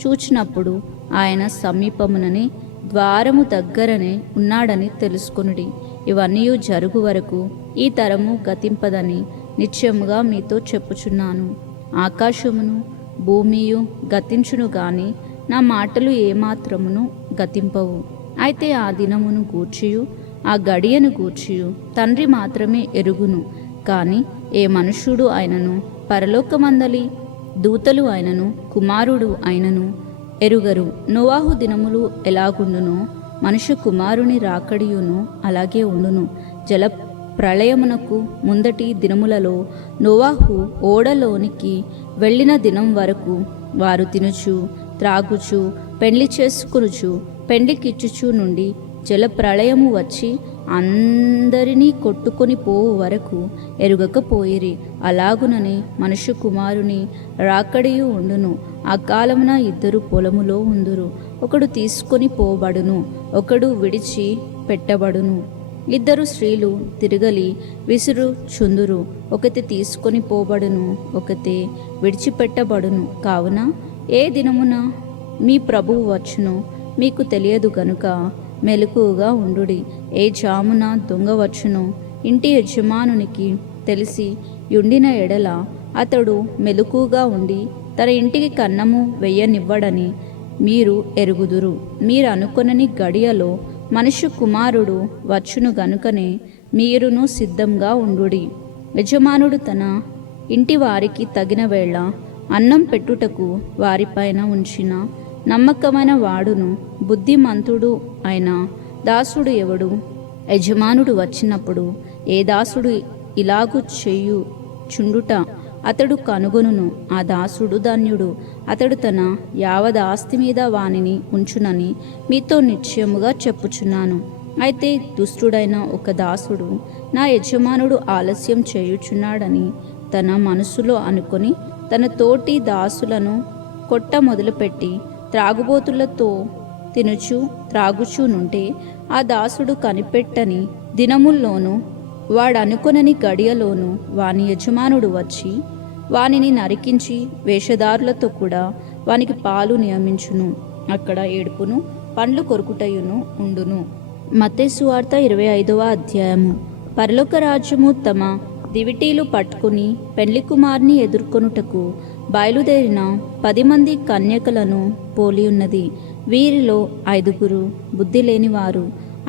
చూచినప్పుడు ఆయన సమీపముననే ద్వారము దగ్గరనే ఉన్నాడని తెలుసుకొనుడి. ఇవన్నీ జరుగు వరకు ఈ తరము గతింపదని నిశ్చయముగా మీతో చెప్పుచున్నాను. ఆకాశమును భూమియు గతించును గాని నా మాటలు ఏమాత్రమును గతింపవు. అయితే ఆ దినమును గూర్చియు ఆ గడియను గూర్చియు తండ్రి మాత్రమే ఎరుగును. కానీ ఏ మనుష్యుడు ఆయనను, పరలోకమందలి దూతలు ఆయనను, కుమారుడు ఆయనను ఎరుగరు. నోవాహు దినములు ఎలాగుండునో మనుష్య కుమారుని రాకడియును అలాగే ఉండును. జల ప్రళయమునకు ముందటి దినములలో నోవాహు ఓడలోనికి వెళ్ళిన దినం వరకు వారు తినుచు త్రాగుచు పెండ్లి చేసుకొనుచు పెండ్లికిచ్చుచు నుండి జల ప్రళయము వచ్చి అందరినీ కొట్టుకొని పోవు వరకు ఎరుగకపోయిరి. అలాగుననే మనుష్య కుమారుని రాకడియు ఉండును. ఆ కాలమున ఇద్దరు పొలములో ఉందురు, ఒకడు తీసుకొని పోబడును, ఒకడు విడిచి పెట్టబడును. ఇద్దరు స్త్రీలు తిరగలి విసురు చుందురు, ఒకటి తీసుకొని పోబడును, ఒకతే విడిచిపెట్టబడును. కావున ఏ దినమున మీ ప్రభువు వచ్చునో మీకు తెలియదు గనుక మెలకువగా ఉండుడి. ఏ జామున దొంగ వచ్చునో ఇంటి యజమానునికి తెలిసి యుండిన ఎడల అతడు మెలకువగా ఉండి తన ఇంటికి కన్నము వెయ్యనివ్వడని మీరు ఎరుగుదురు. మీరు అనుకొనని గడియలో మనుష్య కుమారుడు వచ్చును గనుకనే మీరును సిద్ధంగా ఉండుడి. యజమానుడు తన ఇంటి వారికి తగిన వేళ అన్నం పెట్టుటకు వారిపైన ఉంచిన నమ్మకమైన వాడును బుద్ధిమంతుడు అయిన దాసుడు ఎవడు? యజమానుడు వచ్చినప్పుడు ఏ దాసుడు ఇలాగు చేయుచుండుట అతడు కనుగొనును. ఆ దాసుడు ధన్యుడు, అతడు తన యావద ఆస్తి మీద వానిని ఉంచునని మీతో నిశ్చయముగా చెప్పుచున్నాను. అయితే దుష్టుడైన ఒక దాసుడు నా యజమానుడు ఆలస్యం చేయుచున్నాడని తన మనసులో అనుకొని తన తోటి దాసులను కొట్ట మొదలుపెట్టి త్రాగుబోతులతో తినుచు త్రాగుచూనుంటే ఆ దాసుడు కనిపెట్టని దినముల్లోనూ వాడనుకొనని గడియలోనూ వాని యజమానుడు వచ్చి వానిని నరికించి వేషధారులతో కూడా వానికి పాలు నియమించును. అక్కడ ఏడుపును పండ్లు కొరుకుటయును ఉండును. మత్తయి సువార్త 25వ అధ్యాయము. పరలోక రాజ్యము తమ దివిటీలు పట్టుకుని పెండ్లి కుమార్ని ఎదుర్కొనుటకు బయలుదేరిన 10 మంది కన్యకలను పోలియున్నది. వీరిలో 5 బుద్ధి లేనివారు,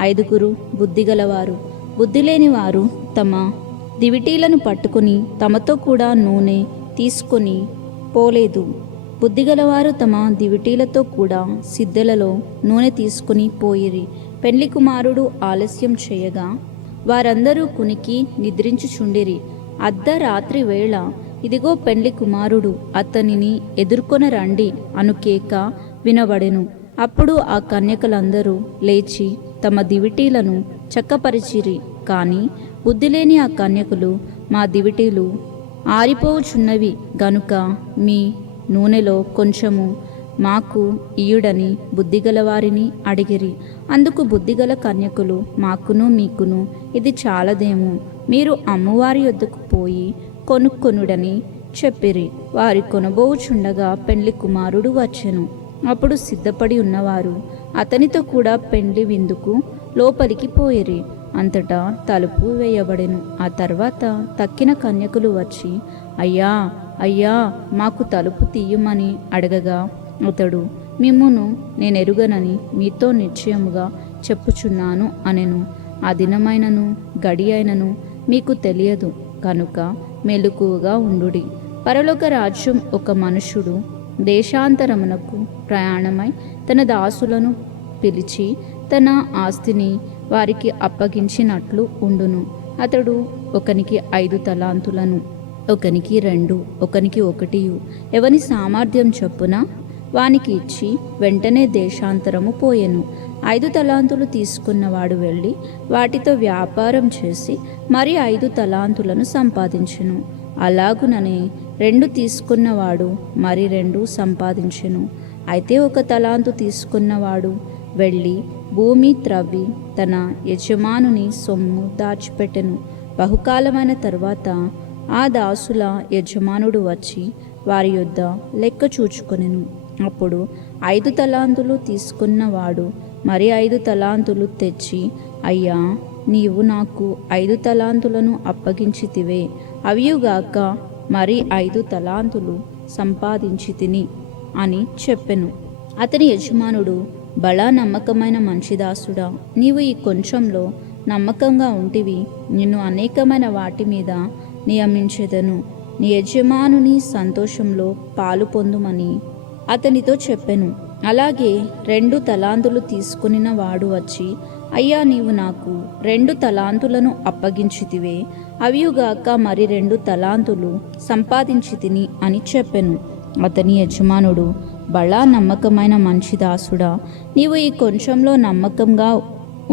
5 బుద్ధిగలవారు. బుద్ధి లేనివారు తమ దివిటీలను పట్టుకుని తమతో కూడా నూనె తీసుకొని పోలేదు. బుద్ధిగలవారు తమ దివిటీలతో కూడా సిద్ధెలలో నూనె తీసుకుని పోయిరి. పెండ్లి కుమారుడు ఆలస్యం చేయగా వారందరూ కునికి నిద్రించుచుండిరి. అర్ధరాత్రి వేళ ఇదిగో పెండ్లి కుమారుడు, అతనిని ఎదుర్కొన రండి అను కేక వినబడెను. అప్పుడు ఆ కన్యకలందరూ లేచి తమ దివిటీలను చక్కపరిచిరి. కానీ బుద్ధిలేని ఆ కన్యకులు, మా దివిటీలు ఆరిపోవుచున్నవి గనుక మీ నూనెలో కొంచెము మాకు ఇయుడని బుద్ధిగలవారిని అడిగిరి. అందుకు బుద్ధిగల కన్యకులు, మాకును మీకును ఇది చాలదేమో, మీరు అమ్మవారి యొద్దకు పోయి కొనుక్కొనుడని చెప్పిరి. వారి కొనబోచుండగా పెండ్లి కుమారుడు వచ్చెను. అప్పుడు సిద్ధపడి ఉన్నవారు అతనితో కూడా పెండ్లి విందుకు లోపలికి పోయిరి. అంతటా తలుపు వేయబడెను. ఆ తర్వాత తక్కిన కన్యకులు వచ్చి, అయ్యా అయ్యా మాకు తలుపు తీయమని అడగగా అతడు, మిమ్మును నేనెరుగనని మీతో నిశ్చయముగా చెప్పుచున్నాను అనెను. ఆ దినమైనను గడి అయినను మీకు తెలియదు కనుక మెలకువగా ఉండుడి. పరలోక రాజ్యం ఒక మనుష్యుడు దేశాంతరమునకు ప్రయాణమై తన దాసులను పిలిచి తన ఆస్తిని వారికి అప్పగించినట్లు ఉండును. అతడు ఒకనికి 5 తలాంతులను, ఒకనికి 2, ఒకనికి 1 ఎవని సామర్థ్యం చొప్పున వానికి ఇచ్చి వెంటనే దేశాంతరము పోయెను. 5 తలాంతులు తీసుకున్నవాడు వెళ్ళి వాటితో వ్యాపారం చేసి మరి 5 తలాంతులను సంపాదించెను. అలాగుననే 2 తీసుకున్నవాడు మరి 2 సంపాదించెను. అయితే 1 తలాంతు తీసుకున్నవాడు వెళ్ళి భూమి త్రవ్వి తన యజమానుని సొమ్ము దాచిపెట్టెను. బహుకాలమైన తరువాత ఆ దాసుల యజమానుడు వచ్చి వారి యొద్ద లెక్క చూచుకొనెను. అప్పుడు 5 తలాంతులు తీసుకున్నవాడు మరి 5 తలాంతులు తెచ్చి, అయ్యా నీవు నాకు 5 తలాంతులను అప్పగించితివే, అవియుగాక మరి 5 తలాంతులు సంపాదించి తిని అని చెప్పెను. అతని యజమానుడు, బలా నమ్మకమైన మంచి దాసుడా, నీవు ఈ కొంచెంలో నమ్మకంగా ఉంటివి, నిన్ను అనేకమైన వాటి మీద నియమించెదను, నీ యజమానుని సంతోషంలో పాలు పొందుమని అతనితో చెప్పెను. అలాగే 2 తలాంతులు తీసుకునిన వాడు వచ్చి, అయ్యా నీవు నాకు 2 తలాంతులను అప్పగించితివే, అవియుగాక మరి 2 తలాంతులు సంపాదించి తిని అని చెప్పెను. అతని యజమానుడు, బలా నమ్మకమైన మంచి దాసుడా, నీవు ఈ కొంచెంలో నమ్మకంగా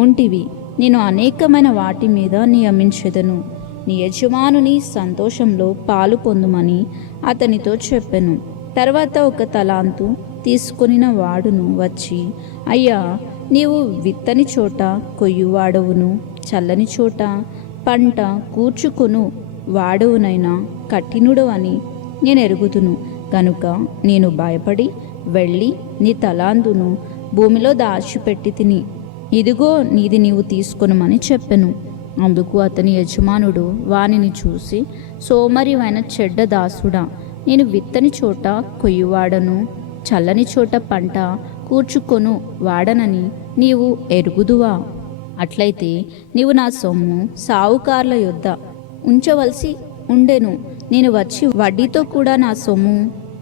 ఉంటివి, నేను అనేకమైన వాటి మీద నియమించెదను, నీ యజమానుని సంతోషంలో పాలు పొందుమని అతనితో చెప్పెను. తర్వాత 1 తలాంతు తీసుకొనిన వాడును వచ్చి, అయ్యా నీవు విత్తని చోట కొయ్యువాడవును, చల్లని చోట పంట కూర్చుకొను వాడవునైనా కఠినుడు అని నేను ఎరుగుదును కనుక నేను భయపడి వెళ్ళి నీ తలాంతును భూమిలో దాచిపెట్టి తిని, ఇదిగో నీది నీవు తీసుకొనమని చెప్పెను. అందుకు అతని యజమానుడు వానిని చూసి, సోమరివైన చెడ్డ దాసుడా, నేను విత్తని చోట కొయ్యువాడను, చల్లని చోట పంట కూర్చుకొను వాడనని నీవు ఎరుగుదువా? అట్లయితే నీవు నా సొమ్ము సావుకార్ల యొద్ద ఉంచవలసి ఉండెను, నేను వచ్చి వడ్డీతో కూడా నా సొమ్ము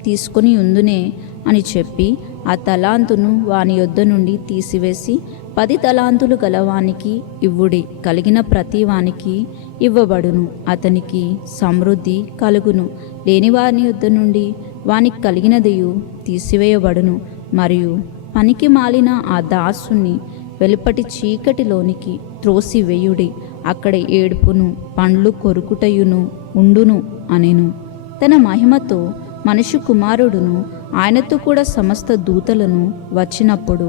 తీసుకొని ఉందునే అని చెప్పి ఆ తలాంతును వాని యొద్ద నుండి తీసివేసి 10 తలాంతులు గలవానికి ఇవ్వుడి, కలిగిన ప్రతి వానికి ఇవ్వబడును, అతనికి సమృద్ధి కలుగును. లేని వాని యొద్ద నుండి వానికి కలిగినదియు తీసివేయబడును. మరియు పనికి మాలిన ఆ దాసుని వెలుపటి చీకటిలోనికి త్రోసివేయుడి, అక్కడ ఏడుపును పండ్లు కొరుకుటయును ఉండును అనెను. తన మహిమతో మనుష్య కుమారుడును ఆయనతో కూడా సమస్త దూతలను వచ్చినప్పుడు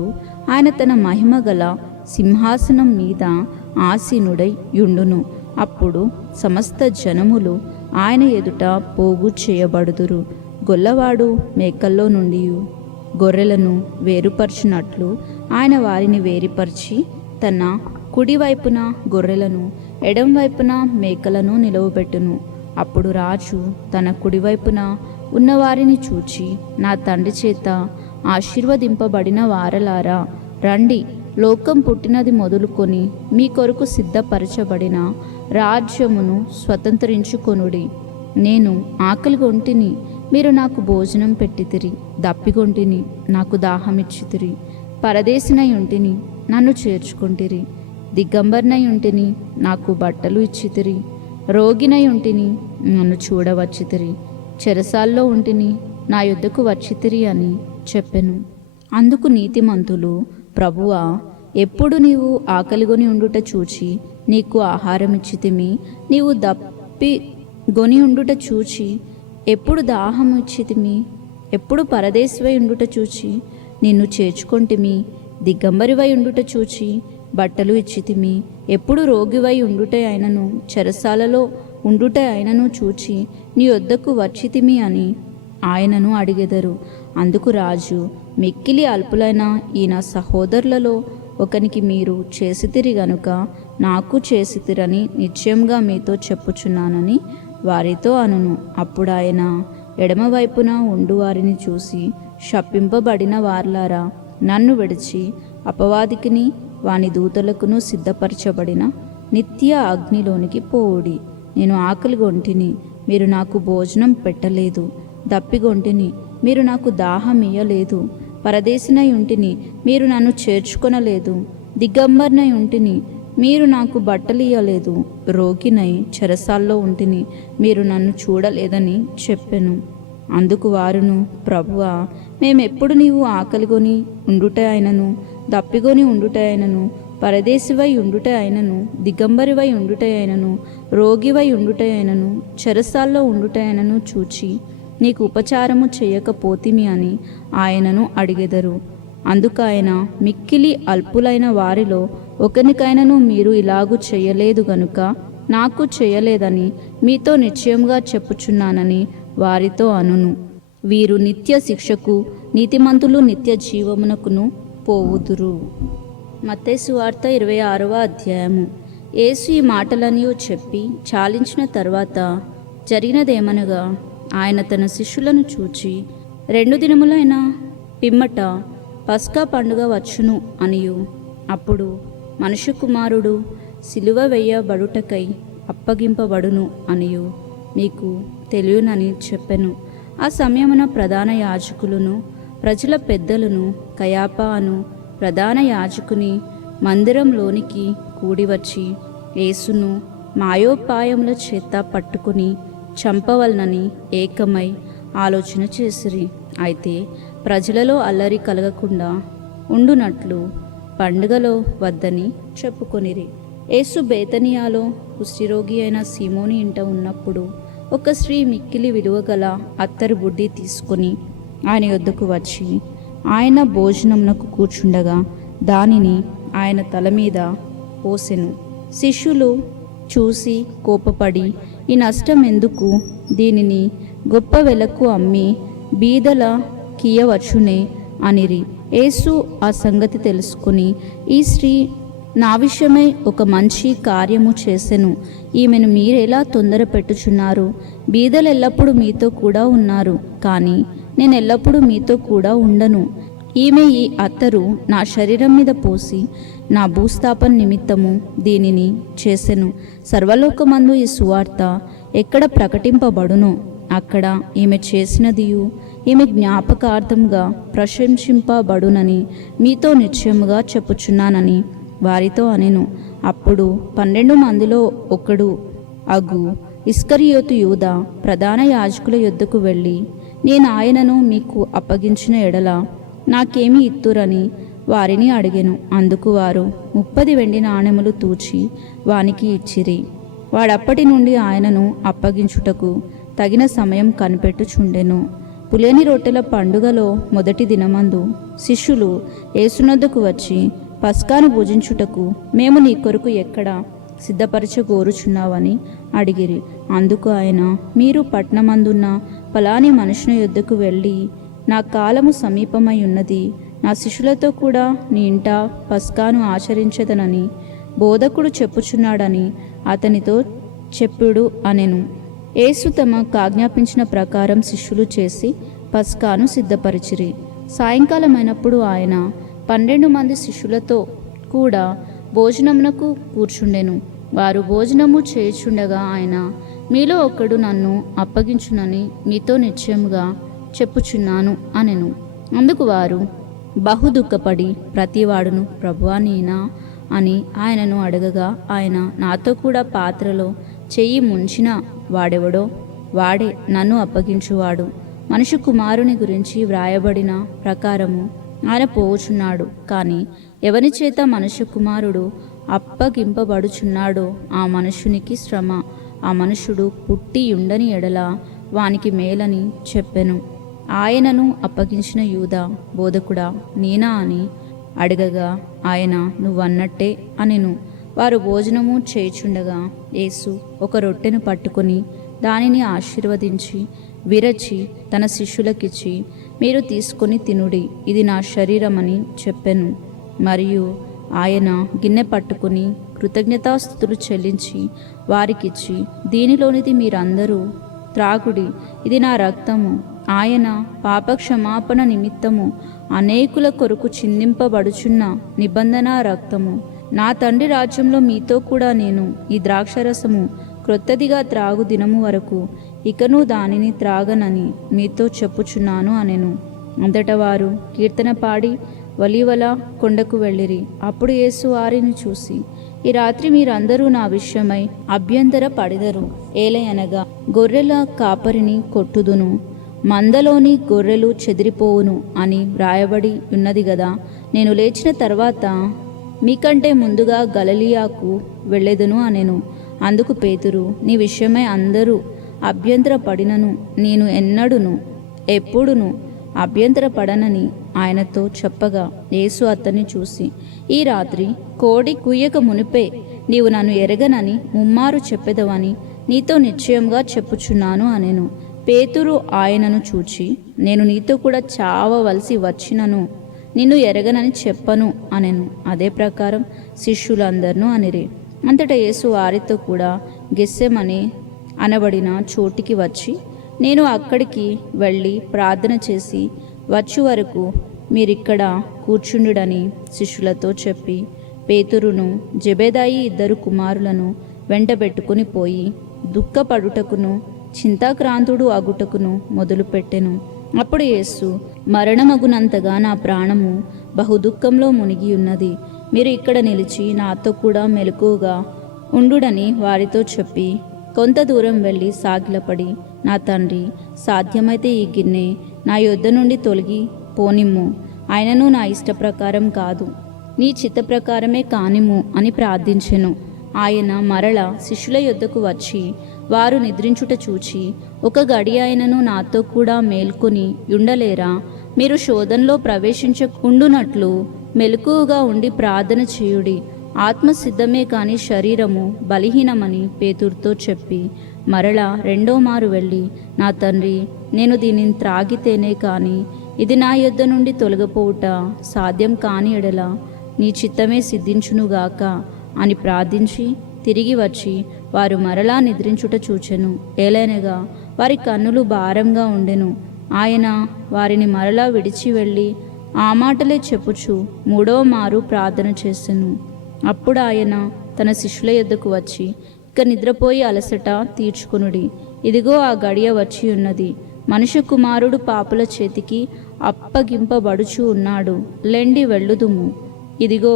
ఆయన తన మహిమ గల సింహాసనం మీద ఆసీనుడై యుండును. అప్పుడు సమస్త జనములు ఆయన ఎదుట పోగు చేయబడుదురు. గొల్లవాడు మేకల్లో నుండి గొర్రెలను వేరుపరచినట్లు ఆయన వారిని వేరుపరిచి తన కుడివైపున గొర్రెలను ఎడంవైపున మేకలను నిలవబెట్టును. అప్పుడు రాజు తన కుడివైపున ఉన్నవారిని చూచి, నా తండ్రి చేత ఆశీర్వదింపబడిన వారలారా రండి, లోకం పుట్టినది మొదలుకొని మీ కొరకు సిద్ధపరచబడిన రాజ్యమును స్వతంత్రించుకొనుడి. నేను ఆకలిగొంటిని, మీరు నాకు భోజనం పెట్టితిరి, దప్పిగొంటిని, నాకు దాహమిచ్చితిరి, పరదేశినై ఉంటిని, నన్ను చేర్చుకుంటిరి, దిగంబర్నై ఉంటిని, నాకు బట్టలు ఇచ్చితిరి. రోగినై ఉంటిని, నన్ను చూడవచ్చితిరి. చెరసాల్లో ఉంటిని, నా యొద్దకు వచ్చితిరి అని చెప్పెను. అందుకు నీతిమంతులు, ప్రభువా, ఎప్పుడు నీవు ఆకలిగొని ఉండుట చూచి నీకు ఆహారం ఇచ్చితిమి, నీవు దప్పిగొని ఉండుట చూచి ఎప్పుడు దాహం ఇచ్చితిమి, ఎప్పుడు పరదేశివై ఉండుట చూచి నిన్ను చేర్చుకొంటిమి, దిగంబరివై ఉండుట చూచి బట్టలు ఇచ్చితిమి, ఎప్పుడు రోగివై ఉండుట అయినను చెరసాలలో ఉండుట అయినను చూచి నీ వద్దకు వచ్చితిమి అని ఆయనను అడిగెదరు. అందుకు రాజు, మిక్కిలి అల్పులైన ఈ నా సహోదరులలో ఒకనికి మీరు చేసితిరి గనుక నాకు చేసితిరని నిశ్చయంగా మీతో చెప్పుచున్నానని వారితో అనును. అప్పుడు ఆయన ఎడమవైపున ఉండు వారిని చూసి, శపింపబడిన వార్లారా, నన్ను విడిచి అపవాదికిని వాని దూతలకును సిద్ధపరచబడిన నిత్య అగ్నిలోనికి పోవుడి. నేను ఆకలిగొంటిని, మీరు నాకు భోజనం పెట్టలేదు. దప్పిగొంటిని, మీరు నాకు దాహం ఇయ్యలేదు. పరదేశినై ఉంటిని, మీరు నన్ను చేర్చుకొనలేదు. దిగంబర్నై ఉంటిని, మీరు నాకు బట్టలు ఇయ్యలేదు. రోగినై చెరసాల్లో ఉంటిని, మీరు నన్ను చూడలేదని చెప్పెను. అందుకు వారును, ప్రభువా, మేమెప్పుడు నీవు ఆకలిగొని ఉండుట అయినను, దప్పిగొని ఉండుట అయినను, పరదేశివై ఉండుట అయినను, దిగంబరివై ఉండుట అయినను, రోగివై ఉండుట అయినను, చెరసాల్లో ఉండుట అయినను చూచి నీకు ఉపచారము చేయకపోతిమి అని ఆయనను అడిగెదరు. అందుకాయన, మిక్కిలి అల్పులైన వారిలో ఒకనికైనను మీరు ఇలాగు చేయలేదు గనుక నాకు చేయలేదని మీతో నిశ్చయంగా చెప్పుచున్నానని వారితో అనును. వీరు నిత్య శిక్షకు, నీతిమంతులు నిత్య జీవమునకును పోవుదురు. మత్తయి సువార్త 26వ అధ్యాయము. యేసు ఈ మాటలన్నీ చెప్పి చాలించిన తర్వాత జరిగినదేమనగా, ఆయన తన శిష్యులను చూచి, 2 దినములైన పిమ్మట పస్కా పండుగ వచ్చును అనియు, అప్పుడు మనుష్య కుమారుడు సిలువ వేయబడుటకై అప్పగింపబడును అనియు మీకు తెలియనని చెప్పెను. ఆ సమయమున ప్రధాన యాజకులను ప్రజల పెద్దలను కయాపా అను ప్రధాన యాజకుని మందిరంలోనికి కూడివచ్చి యేసును మాయోపాయముల చేత పట్టుకుని చంపవలనని ఏకమై ఆలోచన చేసిరి. అయితే ప్రజలలో అల్లరి కలగకుండా ఉండునట్లు పండుగలో వద్దని చెప్పుకొనిరి. యేసు బేతనియాలో కుష్ఠరోగి అయిన సీమోని ఇంట ఉన్నప్పుడు ఒక స్త్రీ మిక్కిలి విలువగల అత్తరు బుడ్డి తీసుకొని ఆయన యొద్దకు వచ్చి ఆయన భోజనమునకు కూర్చుండగా దానిని ఆయన తల మీద పోసెను. శిష్యులు చూసి కోపపడి, ఈ నష్టం ఎందుకు? దీనిని గొప్ప వెలకు అమ్మి బీదల కీయవచ్చునే అనిరి. యేసు ఆ సంగతి తెలుసుకుని, ఈ స్త్రీ నా విషయమై ఒక మంచి కార్యము చేసెను. ఈమెను మీరెలా తొందర పెట్టుచున్నారు? బీదలు ఎల్లప్పుడూ మీతో కూడా ఉన్నారు, కానీ నేను ఎల్లప్పుడూ మీతో కూడా ఉండను. ఈమె ఈ అత్తరు నా శరీరం మీద పోసి నా భూస్థాపన నిమిత్తము దీనిని చేసెను. సర్వలోకమందు ఈ సువార్త ఎక్కడ ప్రకటింపబడునో అక్కడ ఈమె చేసినదియు ఈమె జ్ఞాపకార్థంగా ప్రశంసింపబడునని మీతో నిశ్చయముగా చెప్పుచున్నానని వారితో అనెను. అప్పుడు 12 మందిలో ఒకడు అగు ఇస్కరియోతు యూదా ప్రధాన యాజకుల యొద్దకు వెళ్ళి, నేను ఆయనను మీకు అప్పగించిన ఎడల నాకేమి ఇత్తురని వారిని అడిగెను. అందుకు వారు 30 వెండి నాణెములు తూచి వానికి ఇచ్చిరి. వాడప్పటి నుండి ఆయనను అప్పగించుటకు తగిన సమయం కనిపెట్టుచుండెను. పులియని రొట్టెల పండుగలో మొదటి దినమందు శిష్యులు యేసునొద్దకు వచ్చి, పస్కాను భుజించుటకు మేము నీ కొరకు ఎక్కడ సిద్ధపరచగోరుచున్నావని అడిగిరి. అందుకు ఆయన, మీరు పట్టణమందున్న ఫలాని మనుషుని యొద్దకు వెళ్ళి, నా కాలము సమీపమై ఉన్నది, నా శిష్యులతో కూడా నీ ఇంట పస్కాను ఆచరించదనని బోధకుడు చెప్పుచున్నాడని అతనితో చెప్పుడు అనెను. యేసు తమకు ఆజ్ఞాపించిన ప్రకారం శిష్యులు చేసి పస్కాను సిద్ధపరిచిరి. సాయంకాలమైనప్పుడు ఆయన 12 మంది శిష్యులతో కూడా భోజనమునకు కూర్చుండెను. వారు భోజనము చేయుచుండగా ఆయన, మీలో ఒకడు నన్ను అప్పగించునని మీతో నిశ్చయముగా చెప్పుచున్నాను అనెను. అందుకు వారు బహు దుఃఖపడి ప్రతివాడును, ప్రభువా నేనా అని ఆయనను అడగగా ఆయన, నాతో కూడా పాత్రలో చెయ్యి ముంచిన వాడెవడో వాడే నన్ను అప్పగించువాడు. మనుష్య కుమారుని గురించి వ్రాయబడిన ప్రకారము ఆయన పోవుచున్నాడు. కానీ ఎవరి చేత మనుష్య కుమారుడు అప్పగింపబడుచున్నాడో ఆ మనుషునికి శ్రమ. ఆ మనుషుడు పుట్టి ఉండని ఎడల వానికి మేలని చెప్పెను. ఆయనను అప్పగించిన యూదా, బోధకుడా నేనా అని అడగగా ఆయన, నువ్వన్నట్టే అనెను. వారు భోజనము చేయుచుండగా యేసు ఒక రొట్టెను పట్టుకొని దానిని ఆశీర్వదించి విరచి తన శిష్యులకిచ్చి, మీరు తీసుకొని తినుడి, ఇది నా శరీరమని చెప్పెను. మరియు ఆయన గిన్నె పట్టుకుని కృతజ్ఞతాస్తుతులు చెల్లించి వారికిచ్చి, దీనిలోనిది మీరందరూ త్రాగుడి, ఇది నా రక్తము, ఆయన పాపక్షమాపణ నిమిత్తము అనేకుల కొరకు చిందింపబడుచున్న నిబంధన రక్తము. నా తండ్రి రాజ్యంలో మీతో కూడా నేను ఈ ద్రాక్షరసము క్రొత్తదిగా త్రాగు దినము వరకు ఇకను దానిని త్రాగనని మీతో చెప్పుచున్నాను అనెను. అంతటా వారు కీర్తన పాడి ఒలీవల కొండకు వెళ్ళిరి. అప్పుడు యేసు వారిని చూసి, ఈ రాత్రి మీరందరూ నా విషయమై అభ్యంతర పడిదరు. ఏలయనగా గొర్రెల కాపరిని కొట్టుదును, మందలోని గొర్రెలు చెదిరిపోవును అని వ్రాయబడి ఉన్నది గదా. నేను లేచిన తర్వాత మీకంటే ముందుగా గలిలయకు వెళ్ళెదను అనెను. అందుకు పేతురు, నీ విషయమై అందరూ అభ్యంతర పడినను నేను ఎప్పుడును అభ్యంతర పడనని ఆయనతో చెప్పగా, యేసు అతన్ని చూసి, ఈ రాత్రి కోడి కుయ్యక మునిపే నీవు నన్ను ఎరగనని ముమ్మారు చెప్పెదవని నీతో నిశ్చయంగా చెప్పుచున్నాను అనెను. పేతురు ఆయనను చూచి, నేను నీతో కూడా చావవలసి వచ్చినను నిన్ను ఎరగనని చెప్పను అనెను. అదే ప్రకారం శిష్యులందరినూ అనిరి. అంతటా యేసు వారితో కూడా గెత్సెమనే అనబడిన చోటికి వచ్చి, నేను అక్కడికి వెళ్ళి ప్రార్థన చేసి వచ్చు వరకు మీరిక్కడ కూర్చుండుడని శిష్యులతో చెప్పి, పేతురును జెబెదాయి 2 కుమారులను వెంటబెట్టుకుని పోయి దుఃఖపడుటకును చింతాక్రాంతుడు అగుటకును మొదలుపెట్టెను. అప్పుడు యేసు, మరణమగునంతగా నా ప్రాణము బహుదుఃఖంలో మునిగి ఉన్నది. మీరు ఇక్కడ నిలిచి నాతో కూడా మెలకువగా ఉండుడని వారితో చెప్పి కొంత దూరం వెళ్ళి సాగిలపడి, నా తండ్రి, సాధ్యమైతే ఈ గిన్నె నా యొద్ద నుండి తొలగి పోనిమ్ము, ఆయనను నా ఇష్ట ప్రకారం కాదు నీ చిత్త ప్రకారమే కానిమ్ము అని ప్రార్థించెను. ఆయన మరల శిష్యుల యొద్దకు వచ్చి వారు నిద్రించుట చూచి, ఒక గడి ఆయనను నాతో కూడా మేల్కొని ఉండలేరా? మీరు శోధనలో ప్రవేశించకుండునట్లు మెలకువగా ఉండి ప్రార్థన చేయుడి. ఆత్మ సిద్ధమే కాని శరీరము బలహీనమని పేతురుతో చెప్పి మరలా 2వ మారు వెళ్ళి, నా తండ్రి, నేను దీనిని త్రాగితేనే కాని ఇది నా యొద్ద నుండి తొలగిపోవుట సాధ్యం కాని ఎడల నీ చిత్తమే సిద్ధించునుగాక అని ప్రార్థించి తిరిగి వచ్చి వారు మరలా నిద్రించుట చూచెను. ఏలైనగా వారి కన్నులు భారంగా ఉండెను. ఆయన వారిని మరలా విడిచి వెళ్ళి ఆ మాటలే చెప్పుచు 3వ మారు ప్రార్థన చేసెను. అప్పుడు ఆయన తన శిష్యుల యొద్దకు వచ్చి, ఇక నిద్రపోయి అలసట తీర్చుకొనుడి, ఇదిగో ఆ గడియ వచ్చి ఉన్నది, మనుష్య కుమారుడు పాపుల చేతికి అప్పగింపబడుచు ఉన్నాడు, లెండి వెళ్ళుదుము, ఇదిగో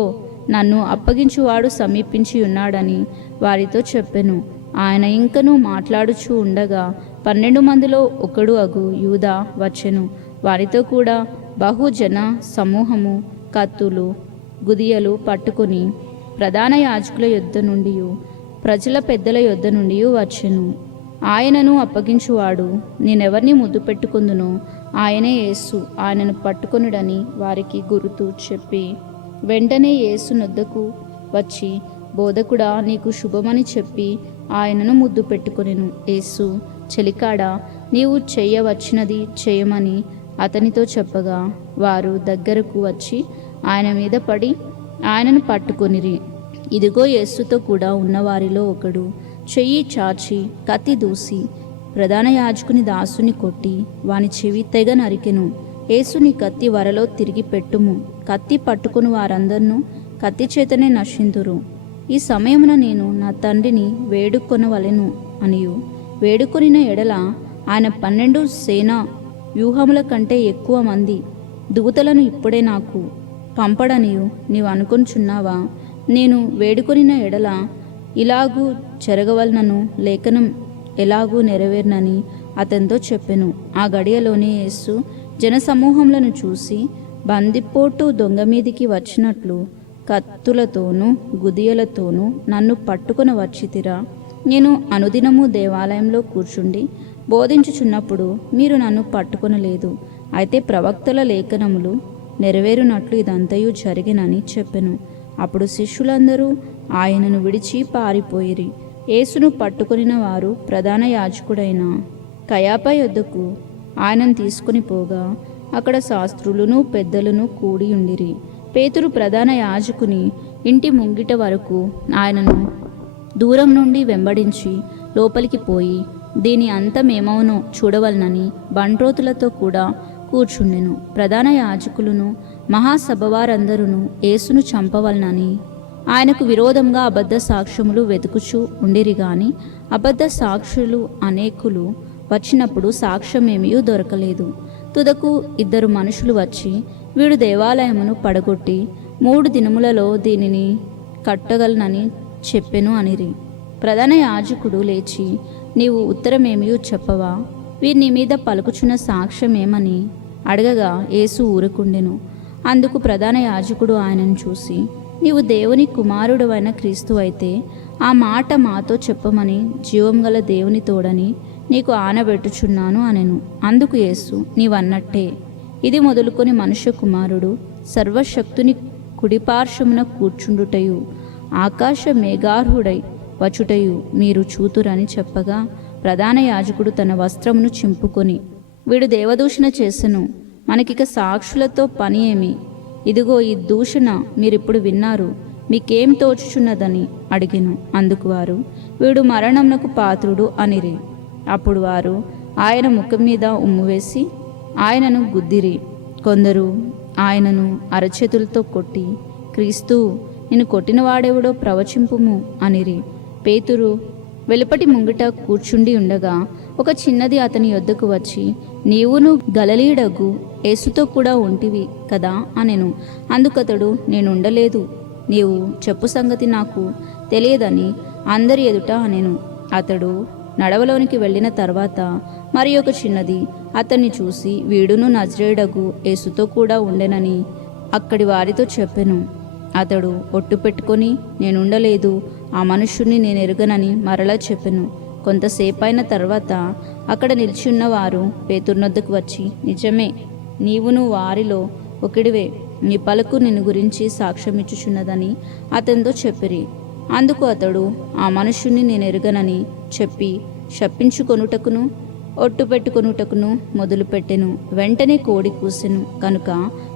నన్ను అప్పగించువాడు సమీపించి ఉన్నాడని వారితో చెప్పెను. ఆయన ఇంకనూ మాట్లాడుచూ ఉండగా 12 మందిలో ఒకడు అగు యూదా వచ్చెను. వారితో కూడా బహుజన సమూహము కత్తులు గుదియలు పట్టుకుని ప్రధాన యాజకుల యొద్ద నుండి ప్రజల పెద్దల యొద్ద నుండి వచ్చెను. ఆయనను అప్పగించువాడు నేనెవరిని ముద్దు పెట్టుకుందునో ఆయనే యేసు, ఆయనను పట్టుకొనుడని వారికి గుర్తు చెప్పి వెంటనే యేసు నొద్దకు వచ్చి, బోధకుడా, నీకు శుభమని చెప్పి ఆయనను ముద్దు పెట్టుకొనెను. యేసు, చెలికాడా, నీవు చేయవచ్చినది చేయమని అతనితో చెప్పగా వారు దగ్గరకు వచ్చి ఆయన మీద పడి ఆయనను పట్టుకొనిరి. ఇదిగో యేసుతో కూడా ఉన్నవారిలో ఒకడు చెయ్యి చాచి కత్తి దూసి ప్రధాన యాజకుని దాసుని కొట్టి వాని చెవి తెగ నరికెను. యేసుని కత్తి వరలో తిరిగి పెట్టుము, కత్తి పట్టుకుని వారందరినూ కత్తి చేతనే నశింతురు. ఈ సమయమున నేను నా తండ్రిని వేడుకొనవలెను అనియు, వేడుకొనిన ఎడల ఆయన 12 సేనా వ్యూహముల కంటే ఎక్కువ మంది దూతలను ఇప్పుడే నాకు పంపడనియు నీవు అనుకొనుచున్నావా? నేను వేడుకొనిన ఎడల ఇలాగూ జరగవలనను లేఖనం ఎలాగూ నెరవేర్నని అతనితో చెప్పెను. ఆ గడియలోనే యేసు జనసమూహములను చూసి, బందిపోటు దొంగ మీదికి వచ్చినట్లు కత్తులతోనూ గుదియలతోనూ నన్ను పట్టుకొని వచ్చితిరా. నేను అనుదినము దేవాలయంలో కూర్చుండి బోధించుచున్నప్పుడు మీరు నన్ను పట్టుకొనలేదు. అయితే ప్రవక్తల లేఖనములు నెరవేరునట్లు ఇదంతయు జరిగినని చెప్పెను. అప్పుడు శిష్యులందరూ ఆయనను విడిచి పారిపోయిరి. యేసును పట్టుకొనిన వారు ప్రధాన యాజకుడైన కయాపా యొద్దకు ఆయనను తీసుకుని పోగా అక్కడ శాస్త్రులను పెద్దలను కూడి ఉండిరి. పేతురు ప్రధాన యాజకుని ఇంటి ముంగిట వరకు ఆయనను దూరం నుండి వెంబడించి లోపలికి పోయి దీని అంతమేమవునో చూడవలనని బంట్రోతులతో కూడా కూర్చుండెను. ప్రధాన యాజకులను మహాసభవారందరూ యేసును చంపవలనని ఆయనకు విరోధంగా అబద్ధ సాక్ష్యములు వెతుకుచూ ఉండిరి గాని అబద్ధ సాక్షులు అనేకులు వచ్చినప్పుడు సాక్ష్యమేమీ దొరకలేదు. తుదకు 2 మనుషులు వచ్చి, వీడు దేవాలయమును పడగొట్టి 3 దినములలో దీనిని కట్టగలనని చెప్పెను అనిరి. ప్రధాన యాజకుడు లేచి, నీవు ఉత్తరమేమీ చెప్పవా? వీరి మీద పలుకుచున్న సాక్ష్యమేమని అడగగా యేసు ఊరకుండెను. అందుకు ప్రధాన యాజకుడు ఆయనను చూసి, నీవు దేవుని కుమారుడవైన క్రీస్తు అయితే ఆ మాట మాతో చెప్పమని జీవం గల దేవుని తోడని నీకు ఆనబెట్టుచున్నాను అనెను. అందుకు యేసు, నీవన్నట్టే. ఇది మొదలుకొని మనుష్య కుమారుడు సర్వశక్తుని కుడిపార్శ్వమున కూర్చుండుటయు ఆకాశ మేఘార్హుడై వచ్చుటయు మీరు చూతురని చెప్పగా, ప్రధాన యాజకుడు తన వస్త్రమును చింపుకొని, వీడు దేవదూషణ చేసెను, మనకిక సాక్షులతో పని ఏమి? ఇదిగో ఈ దూషణ మీరిప్పుడు విన్నారు, మీకేం తోచుచున్నదని అడిగెను. అందుకు వారు, వీడు మరణమునకు పాత్రుడు అనిరి. అప్పుడు వారు ఆయన ముఖం మీద ఉమ్ము వేసి ఆయనను గుద్దిరి. కొందరు ఆయనను అరచేతులతో కొట్టి, క్రీస్తు, నిన్ను కొట్టిన వాడెవడో ప్రవచింపుము అనిరి. పేతురు వెలుపటి ముంగిట కూర్చుండి ఉండగా ఒక చిన్నది అతని యొద్దకు వచ్చి, నీవును గలిలయుడగు యేసుతో కూడా ఉంటివి కదా అనెను. అందుకతడు, నేనుండలేదు, నీవు చెప్పు సంగతి నాకు తెలియదని అందరి ఎదుట అనెను. అతడు నడవలోనికి వెళ్ళిన తర్వాత మరి ఒక చిన్నది అతన్ని చూసి, వీడును నజరేయుడగు యేసుతో కూడా ఉండెనని అక్కడి వారితో చెప్పెను. అతడు ఒట్టు పెట్టుకొని, నేనుండలేదు, ఆ మనుష్యుణ్ణి నేను ఎరుగనని మరలా చెప్పెను. కొంతసేపైన తర్వాత అక్కడ నిలిచిన్న వారు పేతురునొద్దకు వచ్చి, నిజమే, నీవును వారిలో ఒకడివే, నీ పలుకు నిన్ను గురించి సాక్ష్యమిచ్చుచున్నదని అతనితో చెప్పిరి. అందుకు అతడు ఆ మనుష్యుణ్ణి నేను ఎరుగనని చెప్పి శప్పించుకొనుటకును ఒట్టు పెట్టుకొనుటకును మొదలుపెట్టెను. వెంటనే కోడి కూసెను కనుక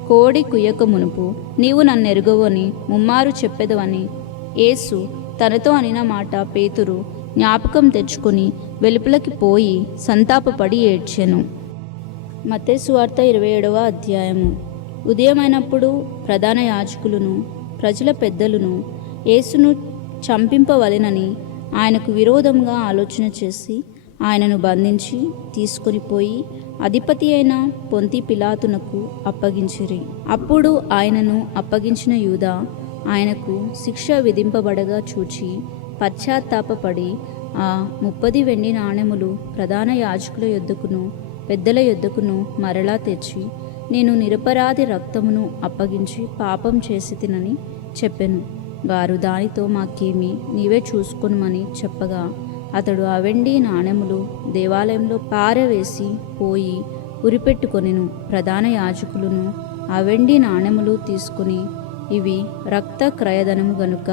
కోడి కుయ్యక మునుపు, నీవు నన్ను ఎరుగవు అని ముమ్మారు చెప్పెదవని యేసు తనతో అనిన మాట పేతురు జ్ఞాపకం తెచ్చుకొని వెలుపలకి పోయి సంతాపపడి ఏడ్చెను. మత్తయి సువార్త 27వ అధ్యాయము. ఉదయమైనప్పుడు ప్రధాన యాజకులను ప్రజల పెద్దలను యేసును చంపింపవలెనని ఆయనకు విరోధంగా ఆలోచన చేసి ఆయనను బంధించి తీసుకొని పోయి అధిపతి అయిన పొంతి పిలాతునకు అప్పగించిరి. అప్పుడు ఆయనను అప్పగించిన యూదా ఆయనకు శిక్ష విధింపబడగా చూచి పశ్చాత్తాపపడి ఆ 30 వెండి నాణెములు ప్రధాన యాజకుల యొద్దకును పెద్దల యొద్దకును మరలా తెచ్చి, నేను నిరపరాధి రక్తమును అప్పగించి పాపం చేసి తినని చెప్పెను. వారు దానితో, మాకేమి, నీవే చూసుకొనుమని చెప్పగా, అతడు ఆ వెండి నాణెములు దేవాలయంలో పారవేసి పోయి ఉరిపెట్టుకొనెను. ప్రధాన యాజకులను ఆ వెండి నాణెములు తీసుకుని, ఇవి రక్త క్రయధనము గనుక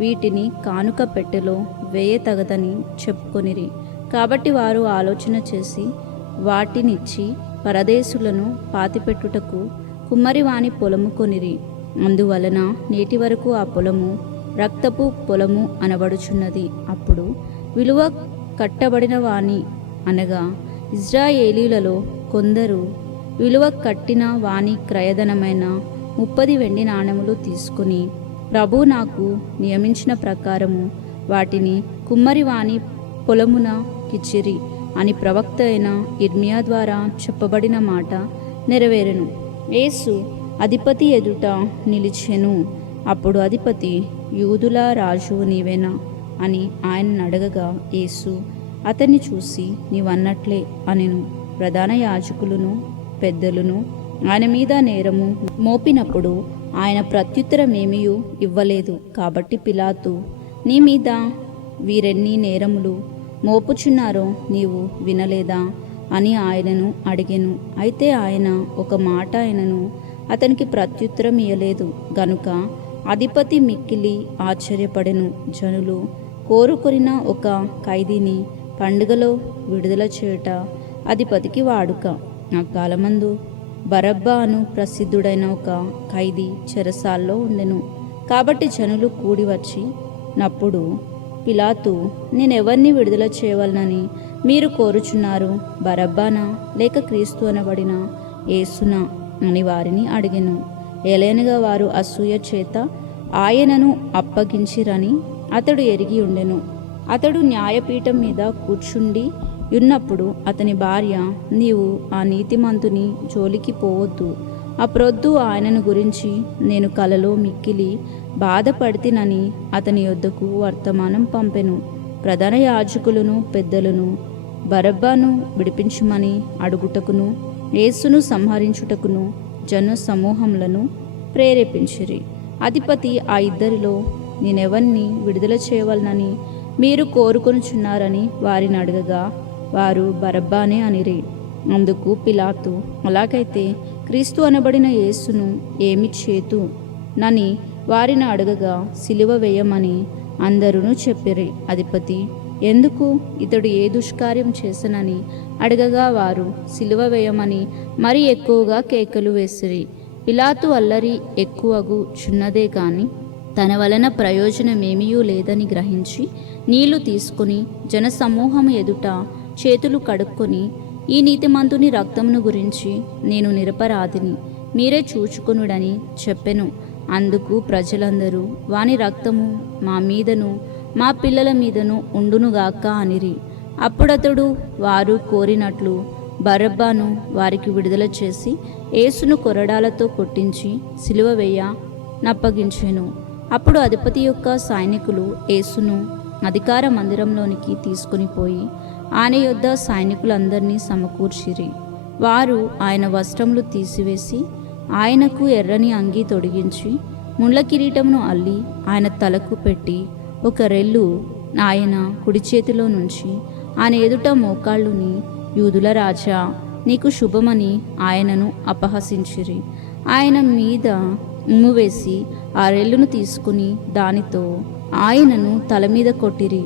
వీటిని కానుక పెట్టెలో వేయతగదని చెప్పుకొనిరి. కాబట్టి వారు ఆలోచన చేసి వాటినిచ్చి పరదేశులను పాతిపెట్టుటకు కుమ్మరివాని పొలము కొనిరి. అందువలన నేటి వరకు ఆ పొలము రక్తపు పొలము అనబడుచున్నది. అప్పుడు విలువ కట్టబడిన వాని అనగా ఇజ్రాయేలీలలో కొందరు విలువ కట్టిన వాని క్రయధనమైన 30 వెండి నాణెములు తీసుకుని, ప్రభు నాకు నియమించిన ప్రకారము వాటిని కుమ్మరివాని పొలమున కిచ్చిరి అని ప్రవక్త అయిన ఇర్మియా ద్వారా చెప్పబడిన మాట నెరవేరెను. యేసు అధిపతి ఎదుట నిలిచెను. అప్పుడు అధిపతి యూదుల రాజు నీవేనా అని ఆయనను అడగగా, యేసు అతన్ని చూసి, నీవన్నట్లే అనెను. ప్రధాన యాజకులను పెద్దలను ఆయన మీద నేరము మోపినప్పుడు ఆయన ప్రత్యుత్తరమేమీ ఇవ్వలేదు. కాబట్టి పిలాతు, నీ మీద వీరెన్ని నేరములు మోపుచున్నారో నీవు వినలేదా అని ఆయనను అడిగెను. అయితే ఆయన ఒక మాట అయినను అతనికి ప్రత్యుత్తరం ఇయ్యలేదు గనుక అధిపతి మిక్కిలి ఆశ్చర్యపడెను. జనులు కోరుకొనిన ఒక ఖైదీని పండుగలో విడుదల చేయుట అధిపతికి వాడుక. ఆ కాలమందు బరబ్బా అను ప్రసిద్ధుడైన ఒక ఖైదీ చెరసాల్లో ఉండెను. కాబట్టి జనులు కూడి వచ్చి నప్పుడు పిలాతు, నేనెవరిని విడుదల చేయవలనని మీరు కోరుచున్నారు? బరబ్బానా లేక క్రీస్తు అనబడిన యేసునా అని వారిని అడిగెను. ఏలైనగా వారు అసూయ చేత ఆయనను అప్పగించిరని అతడు ఎరిగి ఉండెను. అతడు న్యాయపీఠం మీద కూర్చుండి ఉన్నప్పుడు అతని భార్య, నీవు ఆ నీతిమంతుని జోలికి పోవద్దు, అప్రొద్దు ఆయనను గురించి నేను కలలో మిక్కిలి బాధపడితినని అతని యొద్దకు వర్తమానం పంపెను. ప్రధాన యాజకులను పెద్దలను బరబ్బాను విడిపించుమని అడుగుటకును యేసును సంహరించుటకును జన సమూహములను ప్రేరేపించిరి. అధిపతి ఆ ఇద్దరిలో నేనెవరిని విడుదల చేయవలనని మీరు కోరుకొనుచున్నారని వారిని అడగగా, వారు బరబ్బానే అనిరి. అందుకు పిలాతు, అలాగైతే క్రీస్తు అనబడిన యేసును ఏమి చేతు నని వారిని అడగగా, సిలువ వేయమని అందరూ చెప్పిరి. అధిపతి, ఎందుకు ఇతడు ఏ దుష్కార్యం చేసనని అడగగా, వారు సిలువ వేయమని మరి ఎక్కువగా కేకలు వేసిరి. పిలాతు అల్లరి ఎక్కువగు చున్నదే కాని తన వలన ప్రయోజనమేమీ లేదని గ్రహించి నీళ్లు తీసుకుని జనసమూహము ఎదుట చేతులు కడుక్కొని, ఈ నీతిమంతుని రక్తమును గురించి నేను నిరపరాధిని, మీరే చూచుకొనుడని చెప్పెను. అందుకు ప్రజలందరూ, వాని రక్తము మా మీదను మా పిల్లల మీదను ఉండునుగాక అనిరి. అప్పుడతడు వారు కోరినట్లు బరబ్బాను వారికి విడుదల చేసి యేసును కొరడాలతో కొట్టించి సిలువ వేయ నప్పగించెను. అప్పుడు అధిపతి యొక్క సైనికులు యేసును అధికార మందిరంలోనికి తీసుకుని పోయి ఆయన యొద్ద సైనికులందరినీ సమకూర్చిరి. వారు ఆయన వస్త్రములు తీసివేసి ఆయనకు ఎర్రని అంగీ తొడిగించి ముండ్ల కిరీటమును అల్లి ఆయన తలకు పెట్టి ఒక రెల్లు ఆయన కుడి చేతిలో నుంచి ఆయన ఎదుట మోకాళ్ళుని, యూదుల రాజా నీకు శుభమని ఆయనను అపహసించిరి. ఆయన మీద ఉమ్ము వేసి ఆ రెల్లును తీసుకుని దానితో ఆయనను తల మీద కొట్టిరి.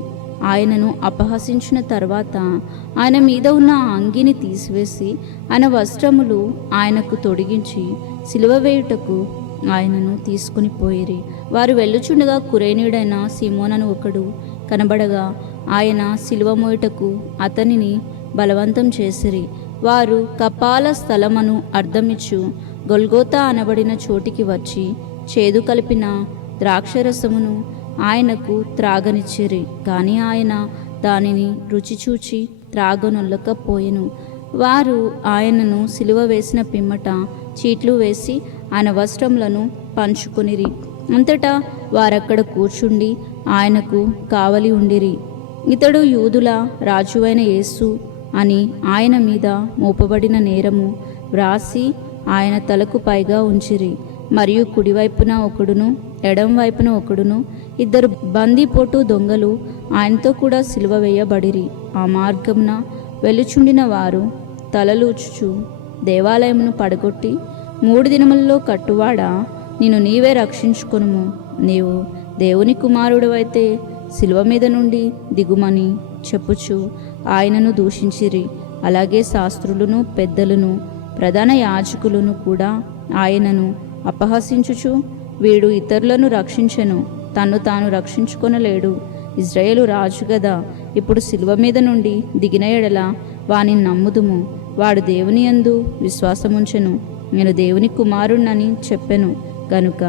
ఆయనను అపహసించిన తర్వాత ఆయన మీద ఉన్న ఆ అంగీని తీసివేసి ఆయన వస్త్రములు ఆయనకు తొడిగించి సిలువ వేయుటకు ఆయనను తీసుకుని పోయిరి. వారు వెళ్ళుచుండగా కురేనీయుడైన సీమోనను ఒకడు కనబడగా ఆయన సిలువ మోయుటకు అతనిని బలవంతం చేసిరి. వారు కపాల స్థలమను అర్థమిచ్చు గొల్గోతా అనబడిన చోటికి వచ్చి చేదు కలిపిన ద్రాక్షరసమును ఆయనకు త్రాగనిచ్చిరి. కానీ ఆయన దానిని రుచి చూచి త్రాగనొల్లకపోయెను. వారు ఆయనను సిలువ వేసిన పిమ్మట చీట్లు వేసి ఆయన వస్త్రములను పంచుకొనిరి. అంతటా వారక్కడ కూర్చుండి ఆయనకు కావలి ఉండిరి. ఇతడు యూదుల రాజువైన యేసు అని ఆయన మీద మోపబడిన నేరము వ్రాసి ఆయన తలకు పైగా ఉంచిరి. మరియు కుడివైపున ఒకడును ఎడం వైపున ఒకడును ఇద్దరు బందీపోటు దొంగలు ఆయనతో కూడా సిలువ వేయబడిరి. ఆ మార్గమున వెలుచుండిన వారు తలలూచుచు దేవాలయమును పడగొట్టి, 3 దినములలో కట్టువాడా, నిన్ను నీవే రక్షించుకొనుము, నీవు దేవుని కుమారుడవైతే సిలువ మీద నుండి దిగుమని చెప్పుచు ఆయనను దూషించిరి. అలాగే శాస్త్రులను పెద్దలను ప్రధాన యాజకులను కూడా ఆయనను అపహసించుచు, వీడు ఇతరులను రక్షించెను, తన్ను తాను రక్షించుకొనలేడు, ఇజ్రాయేలు రాజు గదా, ఇప్పుడు సిలువ మీద నుండి దిగిన ఎడల వానిని నమ్ముదుము, వాడు దేవుని యందు విశ్వాసముంచెను, నేను దేవుని కుమారుణ్ణని చెప్పెను గనుక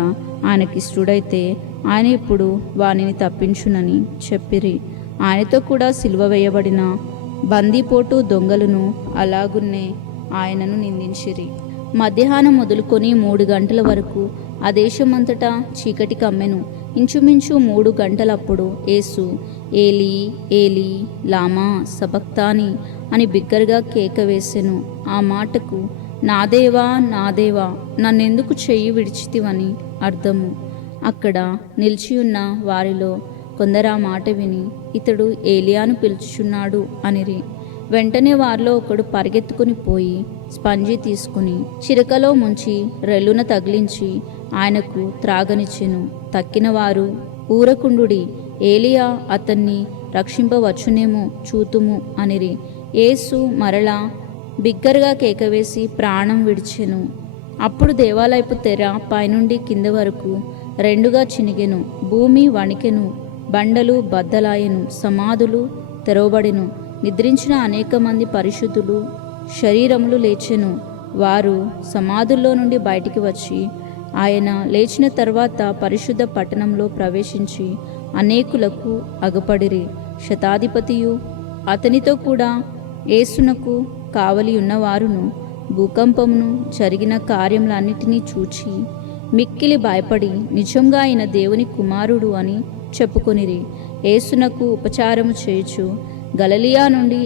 ఆయనకిష్టుడైతే ఆయన ఇప్పుడు వానిని తప్పించునని చెప్పిరి. ఆయనతో కూడా సిలువ వేయబడిన బందీపోటు దొంగలను అలాగున్నే ఆయనను నిందించిరి. మధ్యాహ్నం మొదలుకొని 3 గంటల వరకు ఆ దేశమంతటా చీకటి కమ్మెను. ఇంచుమించు 3 గంటలప్పుడు యేసు ఏలీ ఏలీ లామా సబక్తాని అని బిగ్గరగా కేక వేసెను. ఆ మాటకు నా దేవా నా దేవా నన్నెందుకు చెయ్యి విడిచితివని అర్థము. అక్కడ నిలిచియున్న వారిలో కొందరు ఆ మాట విని ఇతడు ఏలియాను పిలుచుచున్నాడు అనిరి. వెంటనే వారిలో ఒకడు పరిగెత్తుకుని పోయి స్పంజి తీసుకుని చిరకలో ముంచి రెల్లున తగిలించి ఆయనకు త్రాగనిచ్చెను. తక్కిన వారు ఊరకుండుడి, ఏలియా అతన్ని రక్షింపవచ్చునేమో చూతుము అనిరి. యేసు మరలా బిగ్గరగా కేకవేసి ప్రాణం విడిచెను. అప్పుడు దేవాలయపు తెర పైనుండి కింద వరకు రెండుగా చినిగెను. భూమి వణికెను, బండలు బద్దలాయెను, సమాధులు తెరవబడెను. నిద్రించిన అనేక మంది పరిశుద్ధులు శరీరములు లేచెను. వారు సమాధుల్లో నుండి బయటికి వచ్చి ఆయన లేచిన తర్వాత పరిశుద్ధ పట్టణంలో ప్రవేశించి అనేకులకు అగపడిరి. శతాధిపతియు అతనితో కూడా యేసునకు కావలి ఉన్నవారును భూకంపమును జరిగిన కార్యములన్నిటినీ చూచి మిక్కిలి భయపడి నిజంగా ఆయన దేవుని కుమారుడు అని చెప్పుకొనిరి. యేసునకు ఉపచారము చేయుచు గలిలయ నుండి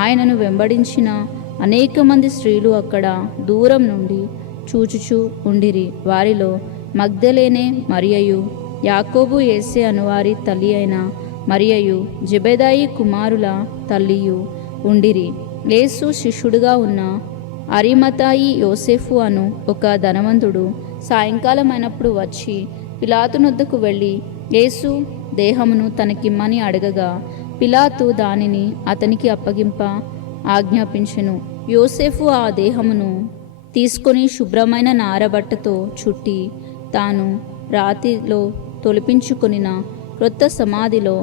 ఆయనను వెంబడించిన అనేక మంది స్త్రీలు అక్కడ దూరం నుండి చూచుచూ ఉండిరి. వారిలో మగ్దలేనే మరియయు, యాకోబు యేసే అనువారి తల్లి అయిన మరియయు, జెబెదాయి కుమారుల తల్లియు ఉండిరి. యేసు శిష్యుడుగా ఉన్న అరిమతాయి యోసేఫు అను ఒక ధనవంతుడు సాయంకాలం అయినప్పుడు వచ్చి పిలాతునొద్దకు వెళ్ళి యేసు దేహమును తనకిమ్మని అడగగా పిలాతు దానిని అతనికి అప్పగింప ఆజ్ఞాపించెను. యోసేఫు ఆ దేహమును తీసుకొని శుభ్రమైన నారబట్టతో చుట్టి తాను రాతిలో తొలిపించుకొనిన క్రొత్త సమాధిలో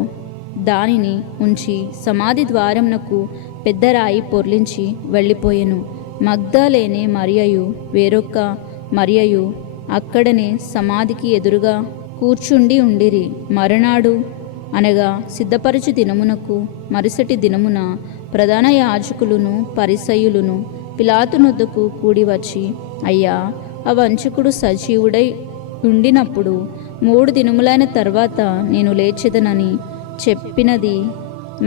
దానిని ఉంచి సమాధి ద్వారమునకు పెద్ద రాయి పొర్లించి వెళ్ళిపోయెను. మగ్దలేనే మరియయు వేరొక మరియయు అక్కడనే సమాధికి ఎదురుగా కూర్చుండి ఉండిరి. మరునాడు అనగా సిద్ధపరచు దినమునకు మరుసటి దినమున ప్రధాన యాజకులును పరిసయ్యులును పిలాతునొద్దకు కూడి వచ్చి, అయ్యా, ఆ వంచకుడు సజీవుడై ఉండినప్పుడు 3 దినములైన తర్వాత నేను లేచెదనని చెప్పినది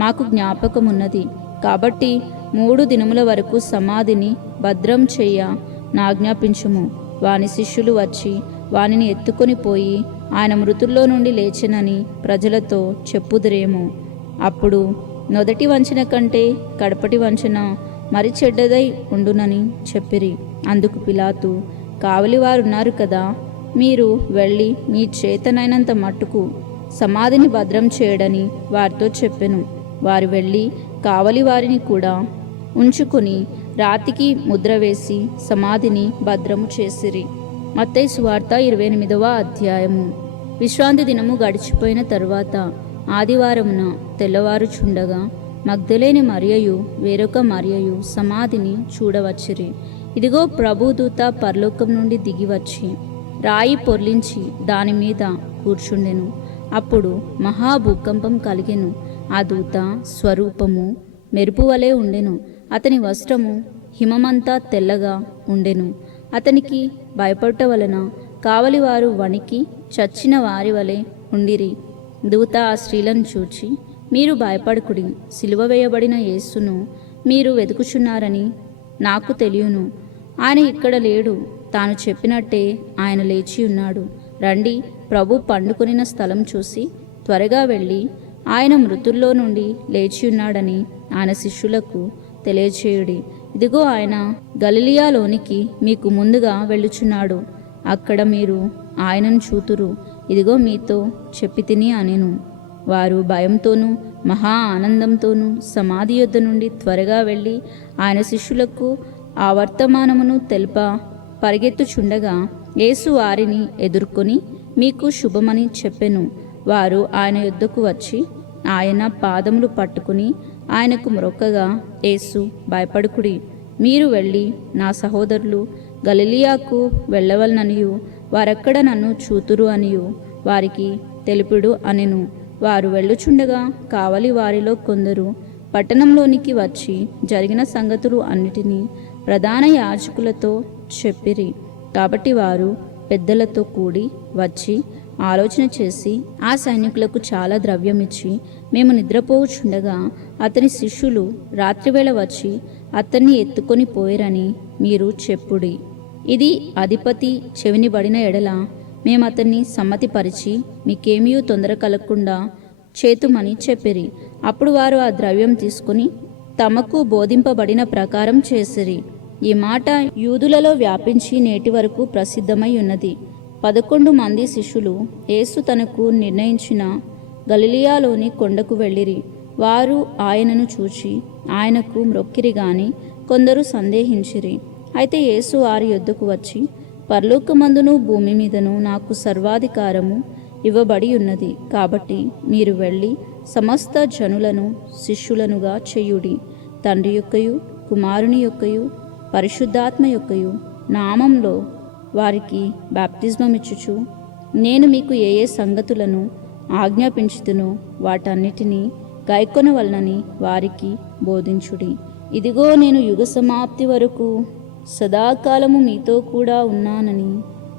మాకు జ్ఞాపకమున్నది. కాబట్టి 3 దినముల వరకు సమాధిని భద్రం చెయ్య నాజ్ఞాపించుము. వాని శిష్యులు వచ్చి వానిని ఎత్తుకొని పోయి ఆయన మృతుల్లో నుండి లేచెనని ప్రజలతో చెప్పుదురేమో. అప్పుడు మొదటి వంచన కంటే కడపటి వంచన మరి చెడ్డదై ఉండునని చెప్పిరి. అందుకు పిలాతు, కావలివారున్నారు కదా, మీరు వెళ్ళి మీ చేతనైనంత మట్టుకు సమాధిని భద్రం చేయడని వారితో చెప్పెను. వారు వెళ్ళి కావలి వారిని కూడా ఉంచుకొని రాతికి ముద్ర వేసి సమాధిని భద్రము చేసిరి. మత్తయి సువార్త 28వ అధ్యాయము. విశ్రాంతి దినము గడిచిపోయిన తరువాత ఆదివారమున తెల్లవారుచుండగా మగ్దలేని మరియయు వేరొక మరియయు సమాధిని చూడవచ్చిరి. ఇదిగో ప్రభుదూత పరలోకం నుండి దిగివచ్చి రాయి పొర్లించి దాని మీద కూర్చుండెను. అప్పుడు మహాభూకంపం కలిగెను. ఆ దూత స్వరూపము మెరుపు వలె ఉండెను. అతని వస్త్రము హిమమంతా తెల్లగా ఉండెను. అతనికి భయపడట వలన కావలివారు వణికి చచ్చిన వారి వలె ఉండిరి. దూత ఆ స్త్రీలను చూచి, మీరు భయపడకుడి, సిలువ వేయబడిన యేసును మీరు వెతుకుచున్నారని నాకు తెలియను. ఆయన ఇక్కడ లేడు, తాను చెప్పినట్టే ఆయన లేచి ఉన్నాడు. రండి, ప్రభు పండుకొనిన స్థలం చూసి త్వరగా వెళ్ళి ఆయన మృతుల్లో నుండి లేచి ఉన్నాడని ఆయన శిష్యులకు తెలియచేయుడి. ఇదిగో ఆయన గలిలయలోనికి మీకు ముందుగా వెళ్ళుచున్నాడు. అక్కడ మీరు ఆయనను చూతురు. ఇదిగో మీతో చెప్పితిని అనెను. వారు భయంతోనూ మహా ఆనందంతోనూ సమాధి యొద్ద నుండి త్వరగా వెళ్ళి ఆయన శిష్యులకు ఆ వర్తమానమును తెలుప పరిగెత్తుచుండగా యేసు వారిని ఎదుర్కొని మీకు శుభమని చెప్పెను. వారు ఆయన యొద్దకు వచ్చి ఆయన పాదములు పట్టుకుని ఆయనకు మ్రొక్కగా, యేసు, భయపడుకుడి, మీరు వెళ్ళి నా సహోదరులు గలిలయకు వెళ్ళవలననియు వారక్కడ నన్ను చూతురు అనియు వారికి తెలుపుడు అనెను. వారు వెళ్ళుచుండగా కావలి వారిలో కొందరు పట్టణంలోనికి వచ్చి జరిగిన సంగతులు అన్నిటినీ ప్రధాన యాజకులతో చెప్పిరి. కాబట్టి వారు పెద్దలతో కూడి వచ్చి ఆలోచన చేసి ఆ సైనికులకు చాలా ద్రవ్యం ఇచ్చి మేము నిద్రపోవుచుండగా అతని శిష్యులు రాత్రివేళ వచ్చి అతన్ని ఎత్తుకొని పోయిరని మీరు చెప్పుడి. ఇది అధిపతి చెవినిబడిన ఎడల మేమతన్ని సమ్మతిపరిచి మీకేమీ తొందర కలగకుండా చేతుమని చెప్పిరి. అప్పుడు వారు ఆ ద్రవ్యం తీసుకుని తమకు బోధింపబడిన ప్రకారం చేసిరి. ఈ మాట యూదులలో వ్యాపించి నేటి వరకు ప్రసిద్ధమై ఉన్నది. 11 మంది శిష్యులు యేసు తనకు నిర్ణయించిన గలిలియాలోని కొండకు వెళ్ళిరి. వారు ఆయనను చూచి ఆయనకు మ్రొక్కిరి గాని కొందరు సందేహించిరి. అయితే యేసు వారి యొద్దకు వచ్చి, పరలోకమందును భూమి మీదను నాకు సర్వాధికారము ఇవ్వబడి ఉన్నది. కాబట్టి మీరు వెళ్ళి సమస్త జనులను శిష్యులనుగా చేయుడి. తండ్రి యొక్కయు కుమారుని యొక్కయు పరిశుద్ధాత్మ యొక్కయు నామంలో వారికి బాప్తిజమమిచ్చుచు నేను మీకు ఏ ఏ సంగతులను ఆజ్ఞాపించుతునో వాటన్నిటినీ గైకొనవలనని వారికి బోధించుడి. ఇదిగో నేను యుగ సమాప్తి వరకు సదాకాలము మీతో కూడా ఉన్నానని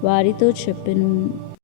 వారితో చెప్పెను.